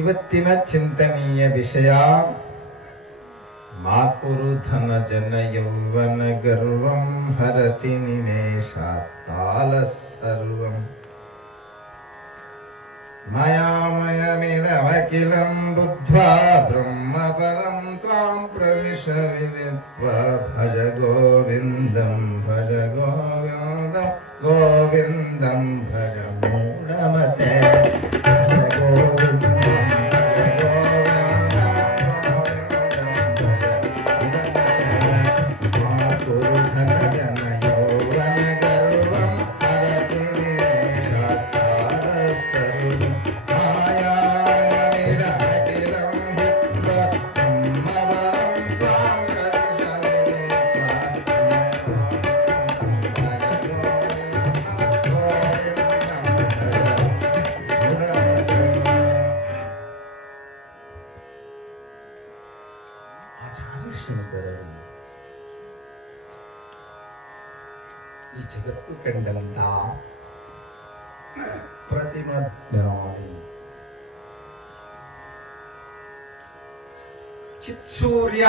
ಇವತ್ತಿನ ಚಿಂತನೀಯ ವಿಷಯ ಮಾಕುರು ಧನ ಜನ ಯೌವನ ಗರ್ವಂ ಹರತಿ ನಿಮೇಷಾತ್ ಕಾಲ ಸರ್ವಂ ಮಾಯಾಮಯಮಿದಮಖಿಲಂ ಬುದ್ಧ್ವಾ ಬ್ರಹ್ಮಪದಂ ತ್ವಾಂ ಪ್ರವಿಶ ವಿದಿತ್ವಾ ಭಜ ಗೋವಿಂದಂ ಭಜ ಗೋವಿಂದಂ ಗೋವಿಂದಂ ಭಜ ಮೂಢಮತೆ ಭಜ ಗೋವಿಂದಂ ಈ ಜಗತ್ತು ಕಂಡಂತ ಪ್ರತಿಮಜ್ಞಾನಿ ಚಿತ್ಸೂರ್ಯ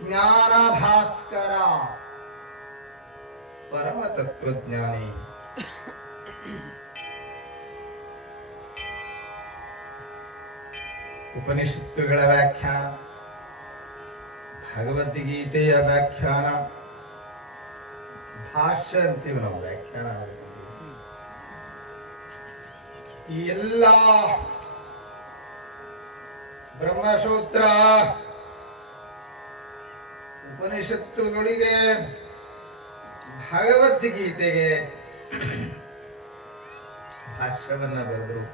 ಜ್ಞಾನ ಭಾಸ್ಕರ ಪರಮ ತತ್ವಜ್ಞಾನಿ ಉಪನಿಷತ್ತುಗಳ ವ್ಯಾಖ್ಯಾನ, ಭಗವದ್ಗೀತೆಯ ವ್ಯಾಖ್ಯಾನ, ಭಾಷ್ಯ ಅಂತೀವಿ ನಾವು ವ್ಯಾಖ್ಯಾನ. ಈ ಎಲ್ಲ ಬ್ರಹ್ಮಸೂತ್ರ ಉಪನಿಷತ್ತುಗಳಿಗೆ ಭಗವದ್ಗೀತೆಗೆ ಭಾಷ್ಯವನ್ನ ಬರೆದರು.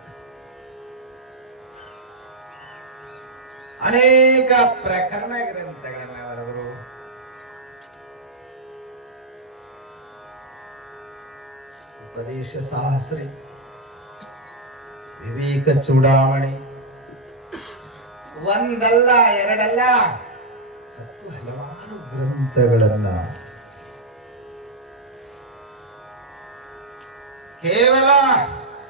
ಅನೇಕ ಪ್ರಕರಣ ಗ್ರಂಥಗಳನ್ನ ಬರೆದರು. ಉಪದೇಶ ಸಾಹಸ್ರಿ, ವಿವೇಕ ಚೂಡಾಮಣಿ, ಒಂದಲ್ಲ ಎರಡಲ್ಲ 10 ಹಲವಾರು ಗ್ರಂಥಗಳನ್ನ ಕೇವಲ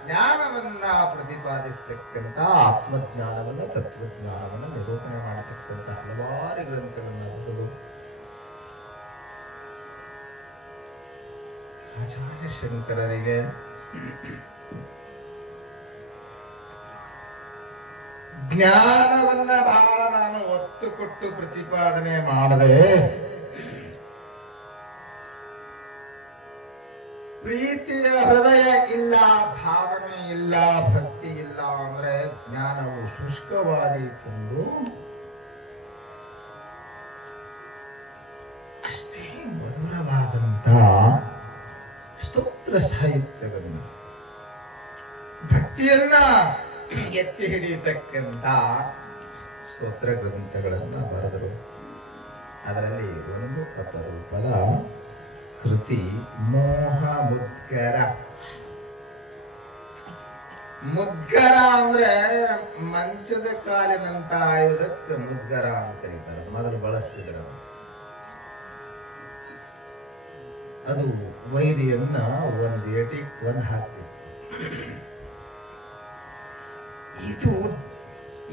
ಜ್ಞಾನವನ್ನ ಪ್ರತಿಪಾದಿಸತಕ್ಕಂಥ ಆತ್ಮಜ್ಞಾನವನ್ನ, ತತ್ವಜ್ಞಾನವನ್ನ ನಿರೂಪಣೆ ಮಾಡತಕ್ಕಂಥ ಹಲವಾರು ಗ್ರಂಥಗಳನ್ನ ಬರೆದು ಆಚಾರ್ಯ ಶಂಕರರಿಗೆ ಜ್ಞಾನವನ್ನ ಬಹಳ ನಾನು ಒತ್ತು ಕೊಟ್ಟು ಪ್ರತಿಪಾದನೆ ಮಾಡದೆ, ಪ್ರೀತಿಯ ಹೃದಯ ಇಲ್ಲ, ಭಾವನೆ ಇಲ್ಲ, ಭಕ್ತಿ ಇಲ್ಲ ಅಂದ್ರೆ ಜ್ಞಾನವು ಶುಷ್ಕವಾದೀತೆಂದು ಅಷ್ಟೇ ಮಧುರವಾದಂತ ಸ್ತೋತ್ರ ಸಾಹಿತ್ಯಗಳನ್ನು, ಭಕ್ತಿಯನ್ನ ಎತ್ತಿ ಹಿಡಿಯತಕ್ಕಂತ ಸ್ತೋತ್ರ ಗ್ರಂಥಗಳನ್ನ ಬರೆದರು. ಅದರಲ್ಲಿ ಒಂದು ಅಪರೂಪದ ಕೃತಿ ಮೋಹ ಮುದ್ಗರ. ಮುದ್ಗರ ಅಂದ್ರೆ ಮಂಚದ ಕಾಲಿನಂತ ಆಯುಧಕ್ಕೆ ಮುದ್ಗರ ಅಂತ ಕರೀತಾರೆ. ಮೊದಲು ಬಳಸ್ತಿದ್ರು. ಅದು ವೈರಿಯನ್ನ ಒಂದು ಏಟಿಗೆ ಒಂದು ಹಾಕ್ತಿತ್ತು.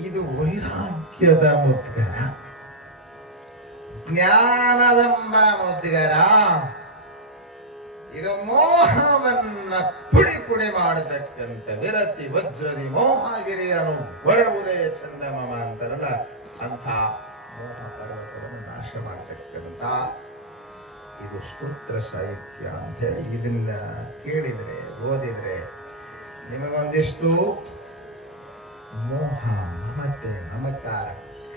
ಇದು ವೈರಾಗ್ಯದ ಮುದ್ಗರ, ಜ್ಞಾನವೆಂಬ ಮುದ್ಗರ. ಇದು ಮೋಹವನ್ನ ಪುಡಿ ಪುಡಿ ಮಾಡತಕ್ಕಂಥ ವಿರತಿ ವಜ್ರದಿ ಮೋಹಗಿರಿಯನ್ನು ಒಡೆಯುವುದೇ ಚಂದಮಮ ಅಂತಾರಲ್ಲ, ಅಂಥ ಮೋಹ ಪರ್ವತವನ್ನು ನಾಶ ಮಾಡತಕ್ಕಂಥ ಇದು ಸ್ತೋತ್ರ ಸಾಹಿತ್ಯ ಅಂತ ಹೇಳಿ ಇದನ್ನ ಕೇಳಿದ್ರೆ, ಓದಿದ್ರೆ ನಿಮಗೊಂದಿಷ್ಟು ಮೋಹ, ಮಮತೆ, ಮಮಕಾರ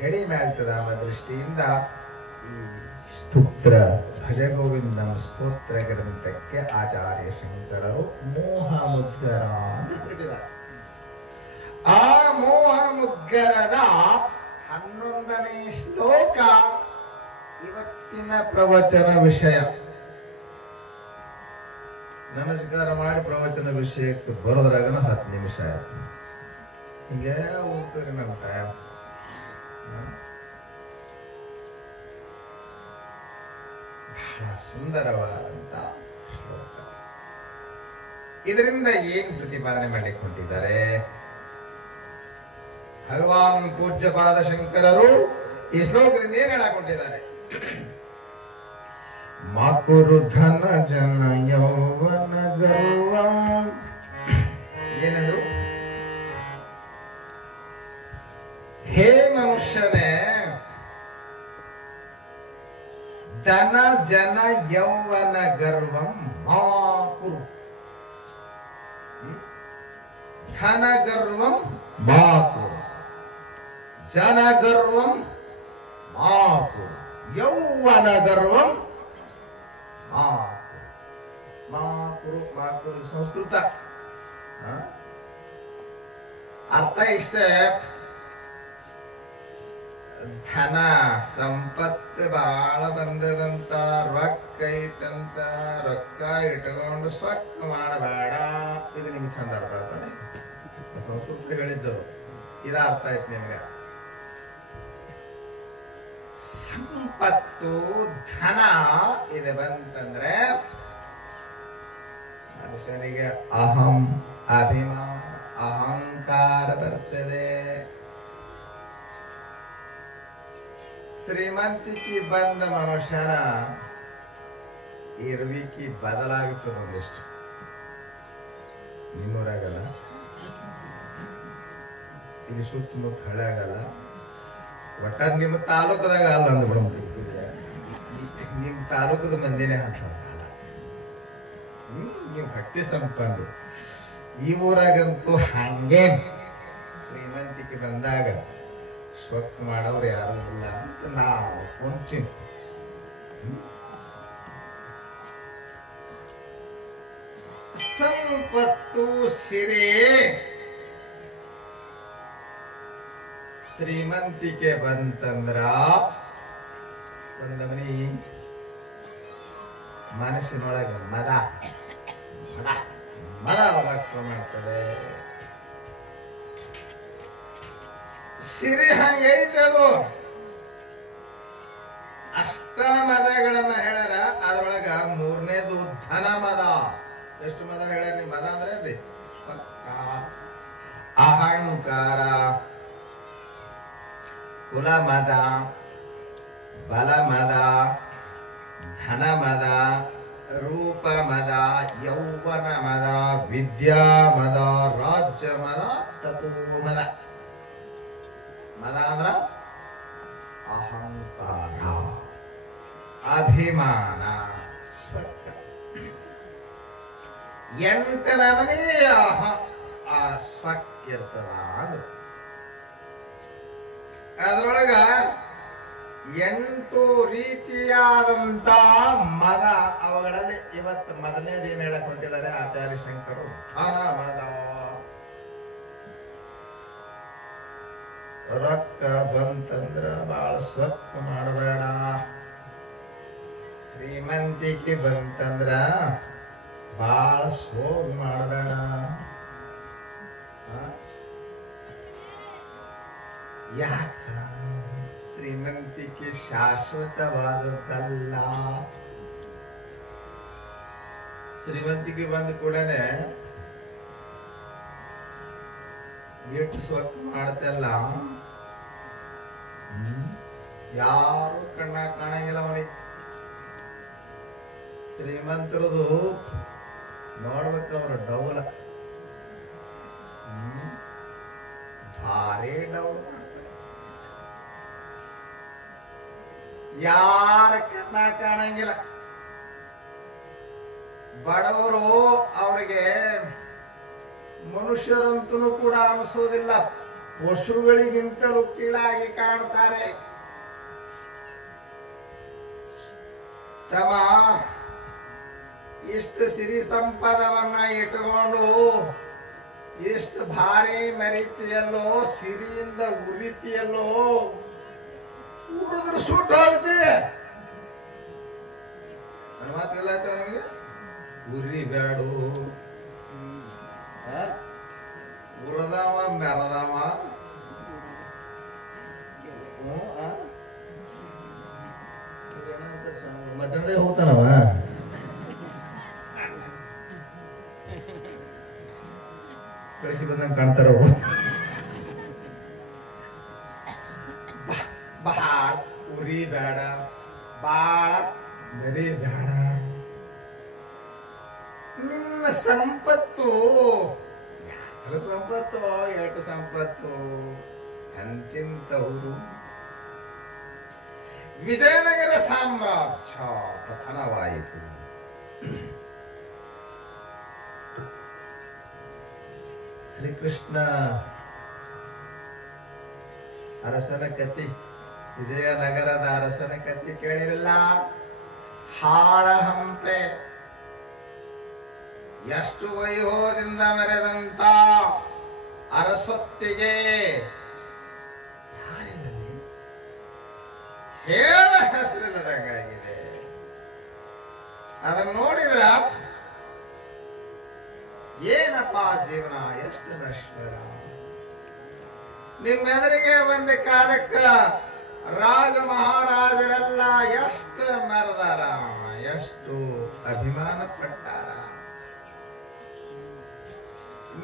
ಕಡಿಮೆ ಆಗ್ತದ ಅನ್ನೋ ದೃಷ್ಟಿಯಿಂದ ಈ ಸ್ತೋತ್ರ ಭಜಗೋವಿಂದಂ ಸ್ತೋತ್ರ ಗ್ರಂಥಕ್ಕೆ ಆಚಾರ್ಯ ಶಂಕರರು ಮೋಹ ಮುದ್ಗರ ಅಂತ ಹೇಳಿದ್ದಾರೆ. ಆ ಮೋಹ ಮುದ್ಗರದ 11ನೇ ಶ್ಲೋಕ ಇವತ್ತಿನ ಪ್ರವಚನ ವಿಷಯ. ನಮಸ್ಕಾರ ಮಾಡಿ ಪ್ರವಚನ ವಿಷಯಕ್ಕೆ ಬರೋದ್ರಾಗ 10 ನಿಮಿಷ ಆಯ್ತು. ಹಿಂಗೆ ಹೋಗ್ತಾರೆ ನಮ್ಮ ಟೈಮ್. ಬಹಳ ಸುಂದರವಾದಂತ ಶ್ಲೋಕ. ಇದರಿಂದ ಏನ್ ಪ್ರತಿಪಾದನೆ ಮಾಡಲಿಕ್ಕೆ ಹೊಂಟಿದ್ದಾರೆ? ಭಗವಾನ್ ಪೂಜ್ಯಪಾದ ಶಂಕರರು ಈ ಶ್ಲೋಕದಿಂದ ಏನ್ ಹೇಳಕೊಂಡಿದ್ದಾರೆ? ಮಾಕುರು ಧನ ಜನ ಯೌವನ ಗರ್ವಂ. ಏನಂದ್ರು? ಹೇ ಮನುಷ್ಯನೇ, ಧನ ಜನ ಯೌವನ ಗರ್ವಂ ಮಾಕುರು. ಧನ ಗರ್ವಂ ಮಾಕುರು, ಜನ ಗರ್ವಂ ಮಾಕುರು, ಯೌವನ ಗರ್ವಂ ಮಾಕುರು. ಮಾಕುರು ಮಾಕುರು ಸಂಸ್ಕೃತ. ಅರ್ಥ ಇಷ್ಟೇ. ಧನ ಸಂಪತ್ತು ಬಹಳ ಬಂದದಂತ, ರೊಕ್ಕ ಐತಂತ, ರೊಕ್ಕ ಇಟ್ಕೊಂಡು ಸ್ವಕ್ಕ ಮಾಡಬೇಡ. ಇದು ನಿಮ್ಗೆ ಚಂದ ಅರ್ಥ ಆಗ್ತದೆ. ಸಂಸ್ಕೃತಿ ಹೇಳಿದ್ದು ಇದ ಅರ್ಥ ಆಯ್ತು ನಿಮ್ಗೆ. ಸಂಪತ್ತು ಧನ ಇದೆ ಬಂತಂದ್ರೆ ಮನುಷ್ಯನಿಗೆ ಅಹಂ ಅಭಿಮಾನ ಅಹಂಕಾರ ಬರ್ತದೆ. ಶ್ರೀಮಂತಿಕೆ ಬಂದ ಮನುಷ್ಯನ ಇರುವಿಕೆ ಬದಲಾಗುತ್ತದೆ. ಒಂದಿಷ್ಟು ನಿಮ್ಮೂರಾಗಲ್ಲ, ಇಲ್ಲಿ ಸುತ್ತಮುತ್ತ ಹಳೆ ಆಗಲ್ಲ, ಒಟ್ಟ ನಿಮ್ಮ ತಾಲೂಕದಾಗ ಅಲ್ಲ ಅಂದ್ಬಿಡ. ನಿಮ್ ತಾಲೂಕದ ಮಂದಿನೇ ಅಂತ ನೀವು ಭಕ್ತಿ ಸಂಪನ್ನ. ಈ ಊರಾಗಂತೂ ಹಂಗೆ ಶ್ರೀಮಂತಿಕೆ ಬಂದಾಗ ಸ್ವಕ್ ಮಾಡೋರು ಯಾರು ಇಲ್ಲ ಅಂತ ನಾವು ಕೊಂತೀನಿ. ಸಂಪತ್ತು ಸಿರೆ ಶ್ರೀಮಂತಿಕೆ ಬಂತಂದ್ರ ಒಂದಮನಿ ಮನಸ್ಸಿನೊಳಗೆ ಮದ ಮದ ಮದ ಮಾಡ್ತದೆ. ಸಿರಿ ಹಂಗೈತೆ ಅದು. ಅಷ್ಟ ಮದಗಳನ್ನ ಹೇಳ್ಯಾರ. ಅದ್ರೊಳಗ ಮೂರನೇದು ಧನ ಮದ. ಎಷ್ಟು ಮದ ಹೇಳ್ಯಾರಿ? ಮದ ಅಂದ್ರೆ ಅಹಂಕಾರ, ಕುಲ ಮದ, ಬಲ ಮದ, ಧನ ಮದ, ರೂಪ ಮದ, ಯೌವನ ಮದ, ವಿದ್ಯಾ ಮದ, ರಾಜ್ಯ ಮದ, ತಪೋ ಮದ. ಮದ ಅಂದ್ರ ಅಹಂಕಾರ, ಅಭಿಮಾನ, ಸ್ವರ್ಗ. 8 ನಮನಿ ಸ್ವಕ್ ಇರ್ತದ. ಅದ್ರೊಳಗ 8 ರೀತಿಯಾದಂತ ಮದ. ಅವುಗಳಲ್ಲಿ ಇವತ್ತು ಮೊದಲನೇದು ಏನ್ ಹೇಳಕ್ ಹೊಂಟಿದ್ದಾರೆ ಆಚಾರ್ಯ ಶಂಕರು? ಧನ ಮದ. ರೊಕ್ಕ ಬಂತಂದ್ರ ಬಾಳ ಸ್ವಕ್ ಮಾಡಬೇಡ. ಶ್ರೀಮಂತಿಕೆ ಬಂತಂದ್ರ ಬಾಳ ಸೋಗ್ ಮಾಡಬೇಡ. ಯಾಕ? ಶ್ರೀಮಂತಿಕೆ ಶಾಶ್ವತವಾದದ್ದಲ್ಲ. ಶ್ರೀಮಂತಿಕೆ ಬಂದ ಕೂಡಲೇ ಎಷ್ಟು ಸ್ವಕ್ ಮಾಡ್ತಲ್ಲ, ಯಾರು ಕಣ್ಣ ಕಾಣಂಗಿಲ್ಲ ಅವನಿಗೆ. ಶ್ರೀಮಂತರದು ನೋಡ್ಬೇಕು, ಅವ್ರ ಡೌಲ ಭಾರಿ ಡೌಲ್. ಯಾರ ಕಣ್ಣ ಕಾಣಂಗಿಲ್ಲ. ಬಡವರು ಅವರಿಗೆ ಮನುಷ್ಯರಂತೂ ಕೂಡ ಅನಿಸೋದಿಲ್ಲ, ಪಶುಗಳಿಗಿಂತಲೂ ಕೀಳಾಗಿ ಕಾಣ್ತಾರೆ. ತಮ್ಮ ಇಷ್ಟು ಸಿರಿ ಸಂಪದವನ್ನ ಇಟ್ಟುಕೊಂಡು ಎಷ್ಟು ಭಾರಿ ಮರಿತಿಯಲ್ಲೋ, ಸಿರಿಯಿಂದ ಉರಿತಿಯಲ್ಲೋ, ಉರಿದ್ರೆ ಸುಟ್ಟು ಹೋಗುತ್ತೆ. ನನ್ನ ಮಾತ್ರ ಎಲ್ಲ ಆಯ್ತಾ ನಿಮಗೆ? ಉರಿ ಬೇಡು, ಉರದವ ಮೆರದವ. ಮಧ್ಯಾಹ್ನದಾಗ ಹೋಗ್ತಾನವ. ಕಳಿಸಿ ಬಂದಂಗೆ ಕಾಣ್ತಾರ ಅವರು. ಬಹಳ ಉರಿ ಬೇಡ, ಬಾಳ ಬರೀ ಬೇಡ. ನಿಮ್ಮ ಸಂಪತ್ತು ಯಾತ್ರ ಸಂಪತ್ತು, ಎಷ್ಟು ಸಂಪತ್ತು ಅಂತಿಂತವರು. ವಿಜಯನಗರ ಸಾಮ್ರಾಜ್ಯ ಪತನವಾಯಿತು. ಶ್ರೀಕೃಷ್ಣ ಅರಸನ ಕತಿ, ವಿಜಯನಗರದ ಅರಸನ ಕತಿ ಕೇಳಿರಲ್ಲ. ಹಾಳ ಹಂಪೆ, ಎಷ್ಟು ವೈಭವದಿಂದ ಮೆರೆದಂತ ಅರಸೊತ್ತಿಗೆ ಹೇಳ ಹೆಸರಿಲ್ಲದಂಗಾಗಿದೆ. ಅದನ್ನು ನೋಡಿದ್ರ ಏನಪ್ಪ ಜೀವನ ಎಷ್ಟು ನಶ್ವರ. ನಿಮ್ಮೆದುರಿಗೆ ಒಂದು ಕಾಲಕ್ಕ ರಾಜ ಮಹಾರಾಜರೆಲ್ಲ ಎಷ್ಟು ಮೆರೆದಾರ, ಎಷ್ಟು ಅಭಿಮಾನ ಪಟ್ಟಾರ.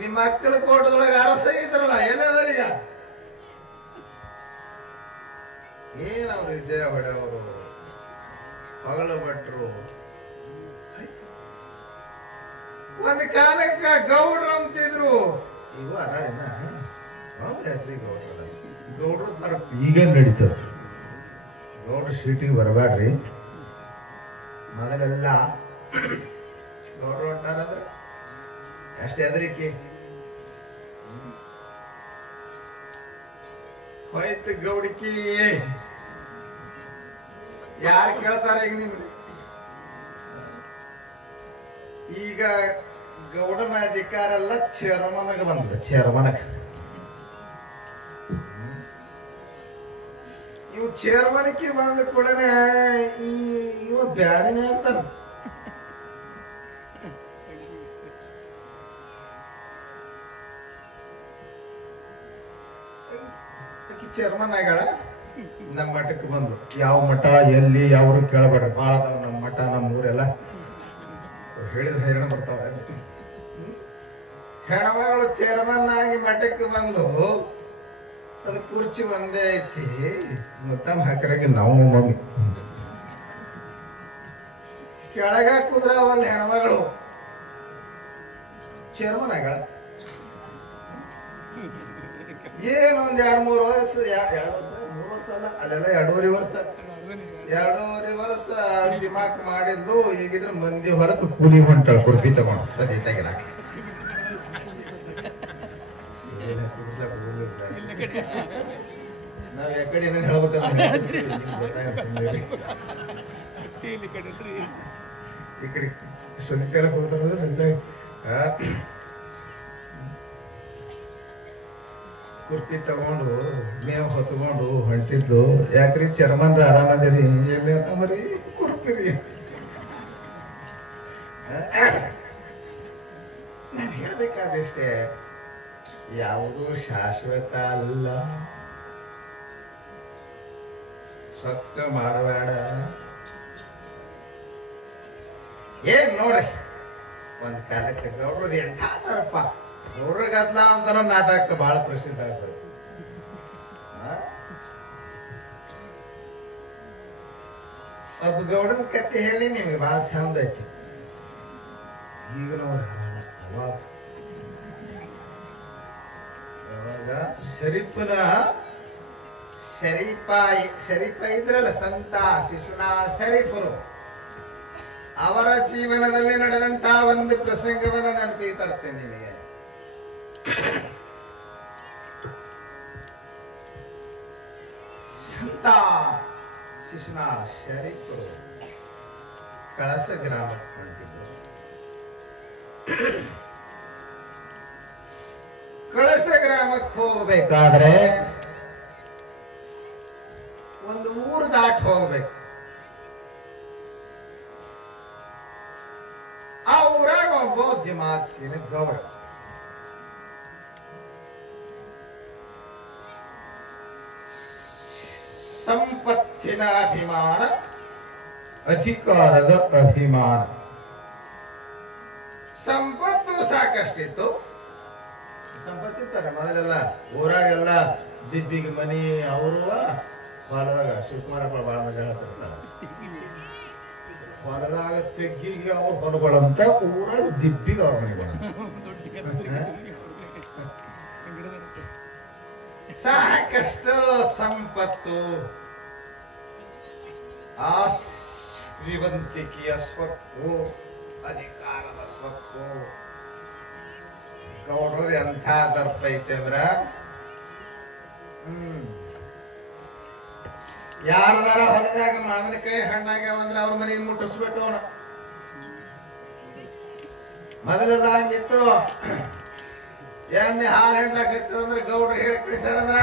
ನಿಮ್ಮ ಅಕ್ಕಲ ಕೋಟದೊಳಗೆ ಅರಸ ಇದ್ರಲ್ಲ, ಎಲ್ಲದರೀಗ ಏನವ್ರು ವಿಜಯ ಹೊಡೆಯವರು, ಹೊಗಳು ಭಟ್ರು. ಒಂದು ಕಾಲಕ್ಕ ಗೌಡ್ರು ಅಂತಿದ್ರು, ಈಗ ಅದಾರಿನ ಹೆಸರಿ ಗೌಡ್ರ. ಗೌಡ್ರು ತರ ಈಗೇನ್ ನಡೀತದ. ಗೌಡ್ರು ಸೀಟಿಗೆ ಬರಬೇಡ್ರಿ. ಮೊದಲೆಲ್ಲ ಗೌಡ್ರು ಹೊಂಟಾರಂದ್ರೆ ಅಷ್ಟೇ ಹೆದರಿಕೆ. ಹೋಯ್ತು ಗೌಡಿಕಿ. ಯಾರು ಕೇಳ್ತಾರ ಈಗ ನಿಮ್ಗೆ? ಈಗ ಗೌಡನ ಅಧಿಕಾರ ಎಲ್ಲ ಚೇರ್ಮನ್ಗೆ ಬಂದಿದೆ. ಚೇರ್ಮನ್ಗೆ ಇವು ಚೇರ್ಮನ್ಗೆ ಬಂದ ಕೂಡನೆ ಇವ ಬ್ಯಾರಿನೇ ಆಗ್ತಾನ. ಚೇರ್ಮನ್ ಆಗಳ ನಮ್ಮ ಮಠಕ್ಕೆ ಬಂದು, ಯಾವ ಮಠ ಎಲ್ಲಿ ಯಾವ್ರು ಕೇಳಬೇಡ, ಬಾಳ ಅದಾವ ನಮ್ಮ ಮಠ ನಮ್ಮ ಊರೆಲ್ಲ. ಹೇಳಿದ್ರೆ ಹೆರಣ ಬರ್ತಾವ. ಹೆಣ್ಮಗಳು ಚೇರ್ಮನ್ ಆಗಿ ಮಠಕ್ಕೆ ಬಂದು, ಅದು ಕುರ್ಚಿ ಒಂದೇ ಐತಿ, ಮುತ್ತಮ್ಮ ಹಾಕಿರಂಗೆ ನಾವು ಮಮ್ಮಿ ಕೆಳಗ ಕುದ್ರ ಒಂದು ಹೆಣ್ಮಗಳು ಚೇರ್ಮನ್ ಆಗಳ. ಏನೊಂದ್ 2-3 ವರ್ಷ, 3 ವರ್ಷ ಅಲ್ಲ, ಅಲ್ಲೆಲ್ಲ 2.5 ವರ್ಷ, 2.5 ವರ್ಷ ದಿಮಾಕ್ ಮಾಡಿದ್ಲು. ಈಗಿದ್ರೆ ಮಂದಿ ಹೊರಕ್ಕೆ ಕೂಲಿ ಹೊಂಟಾಳ ಕುರ್ಪಿ ತಗೊಂಡು ಸರಿ ತೆಗಿಲಾಕ. ನಾವ್ ಯಾಕಡೆ ಏನೇನು ಹೇಳ್ಬೇಕಂದ್ರೆ ಈ ಕಡೆ ಸುನಿತಾರ ಹೋಗ್ತಾರ. ಕುರ್ತಿ ತಗೊಂಡು ಮೇವ್ ಹೊತ್ಕೊಂಡು ಹೊಂಟಿದ್ಲು. ಯಾಕ್ರಿ ಚರ್ಮನ್ರ ಆರಾಮದಿರಿ? ಮರಿ ಕುರ್ತಿರಿ. ನಾನು ಹೇಳ್ಬೇಕಾದಷ್ಟೇ, ಯಾವುದೂ ಶಾಶ್ವತ ಅಲ್ಲ. ಸೊಕ್ಕ ಮಾಡಬೇಡ. ಏನ್ ನೋಡ್ರಿ, ಒಂದ್ ಕಾಲಕ್ಕೆ ಗೌಡ್ರದ್ ಎಂಟಾರಪ್ಪ. ಗೌಡ್ರ ಗದ್ಲ ಅಂತ ನಾಟಕ ಬಹಳ ಪ್ರಸಿದ್ಧ ಆಗ್ತದೆ. ಒಬ್ಬ ಗೌಡನ ಕತೆ ಹೇಳಿ ನಿಮ್ಗೆ ಬಹಳ ಚಂದ ಐತಿ. ಈಗ ಯಾವಾಗ ಶರೀಫನ ಶರೀಫ ಇದ್ರಲ್ಲ, ಸಂತ ಶಿಶುನಾಳ ಶರೀಫರು, ಅವರ ಜೀವನದಲ್ಲಿ ನಡೆದಂತ ಒಂದು ಪ್ರಸಂಗವನ್ನು ನೆನಪಿಗೆ ತರ್ತೇನೆ ನಿಮಗೆ. ಸಂತ ಶಿಶುನಾಳ ಶರೀಫರು ಕಳಸ ಗ್ರಾಮಕ್ಕೆ ಹೊಂಟಿದ್ರು. ಕಳಸ ಗ್ರಾಮಕ್ಕೆ ಹೋಗಬೇಕಾದ್ರೆ ಒಂದು ಊರು ದಾಟಿ ಹೋಗ್ಬೇಕು. ಆ ಊರಾಗ ಒಬ್ಬ ದಿಮಾಕಿನ ಗೌಡ. ಸಂಪತ್ತಿನ ಅಭಿಮಾನ, ಅಧಿಕಾರದ ಅಭಿಮಾನ. ಸಂಪತ್ತು ಸಾಕಷ್ಟಿತ್ತು, ತುಂಬ್ತಾರೆ ಮೊದಲೆಲ್ಲ ಊರಾಗೆಲ್ಲ ದಿಬ್ಬಿಗೆ ಮನಿ ಅವರು ಹೊಲದಾಗ ಶಿವಕುಮಾರಪ್ಪ ಬಾಳ ಮಜಾ ಹೇಳ್ತಾರಲ್ಲ ಹೊಲದಾಗ ತೆಗ್ಗಿಗೆ ಅವ್ರ ಹೊಲಗಳಂತ ಊರಾಗ ದಿಬ್ಬಿಗೆ ಅವ್ರ ಮನೆಗಳು ಸಾಕಷ್ಟು ಸಂಪತ್ತು ಆ ಶ್ರೀವಂತಿಕೆಯ ಸ್ವತ್ತು ಅಧಿಕಾರದ ಸ್ವತ್ತು ಗೌಡ್ರದ ಎಂಥ ದರ್ಪ ಐತೆ ಅಂದ್ರ ಯಾರದಾರ ಹೊಲದಾಗ ಮಾವಿನಕಾಯಿ ಹಣ್ಣಾಗ್ಯಾವಂದ್ರ ಅವ್ರ ಮನೆಗೆ ಮುಟ್ಟಿಸ್ಬೇಕು ಅವನ ಮೊದಲೆಲ್ಲ ಹಂಗಿತ್ತು ಎಮ್ಮೆ ಹಾಲು ಹೆಣ್ಲಾಕೈತಿ ಅಂದ್ರೆ ಗೌಡ್ರು ಹೇಳಿ ಕಳಿಸ್ಯಾರಂದ್ರ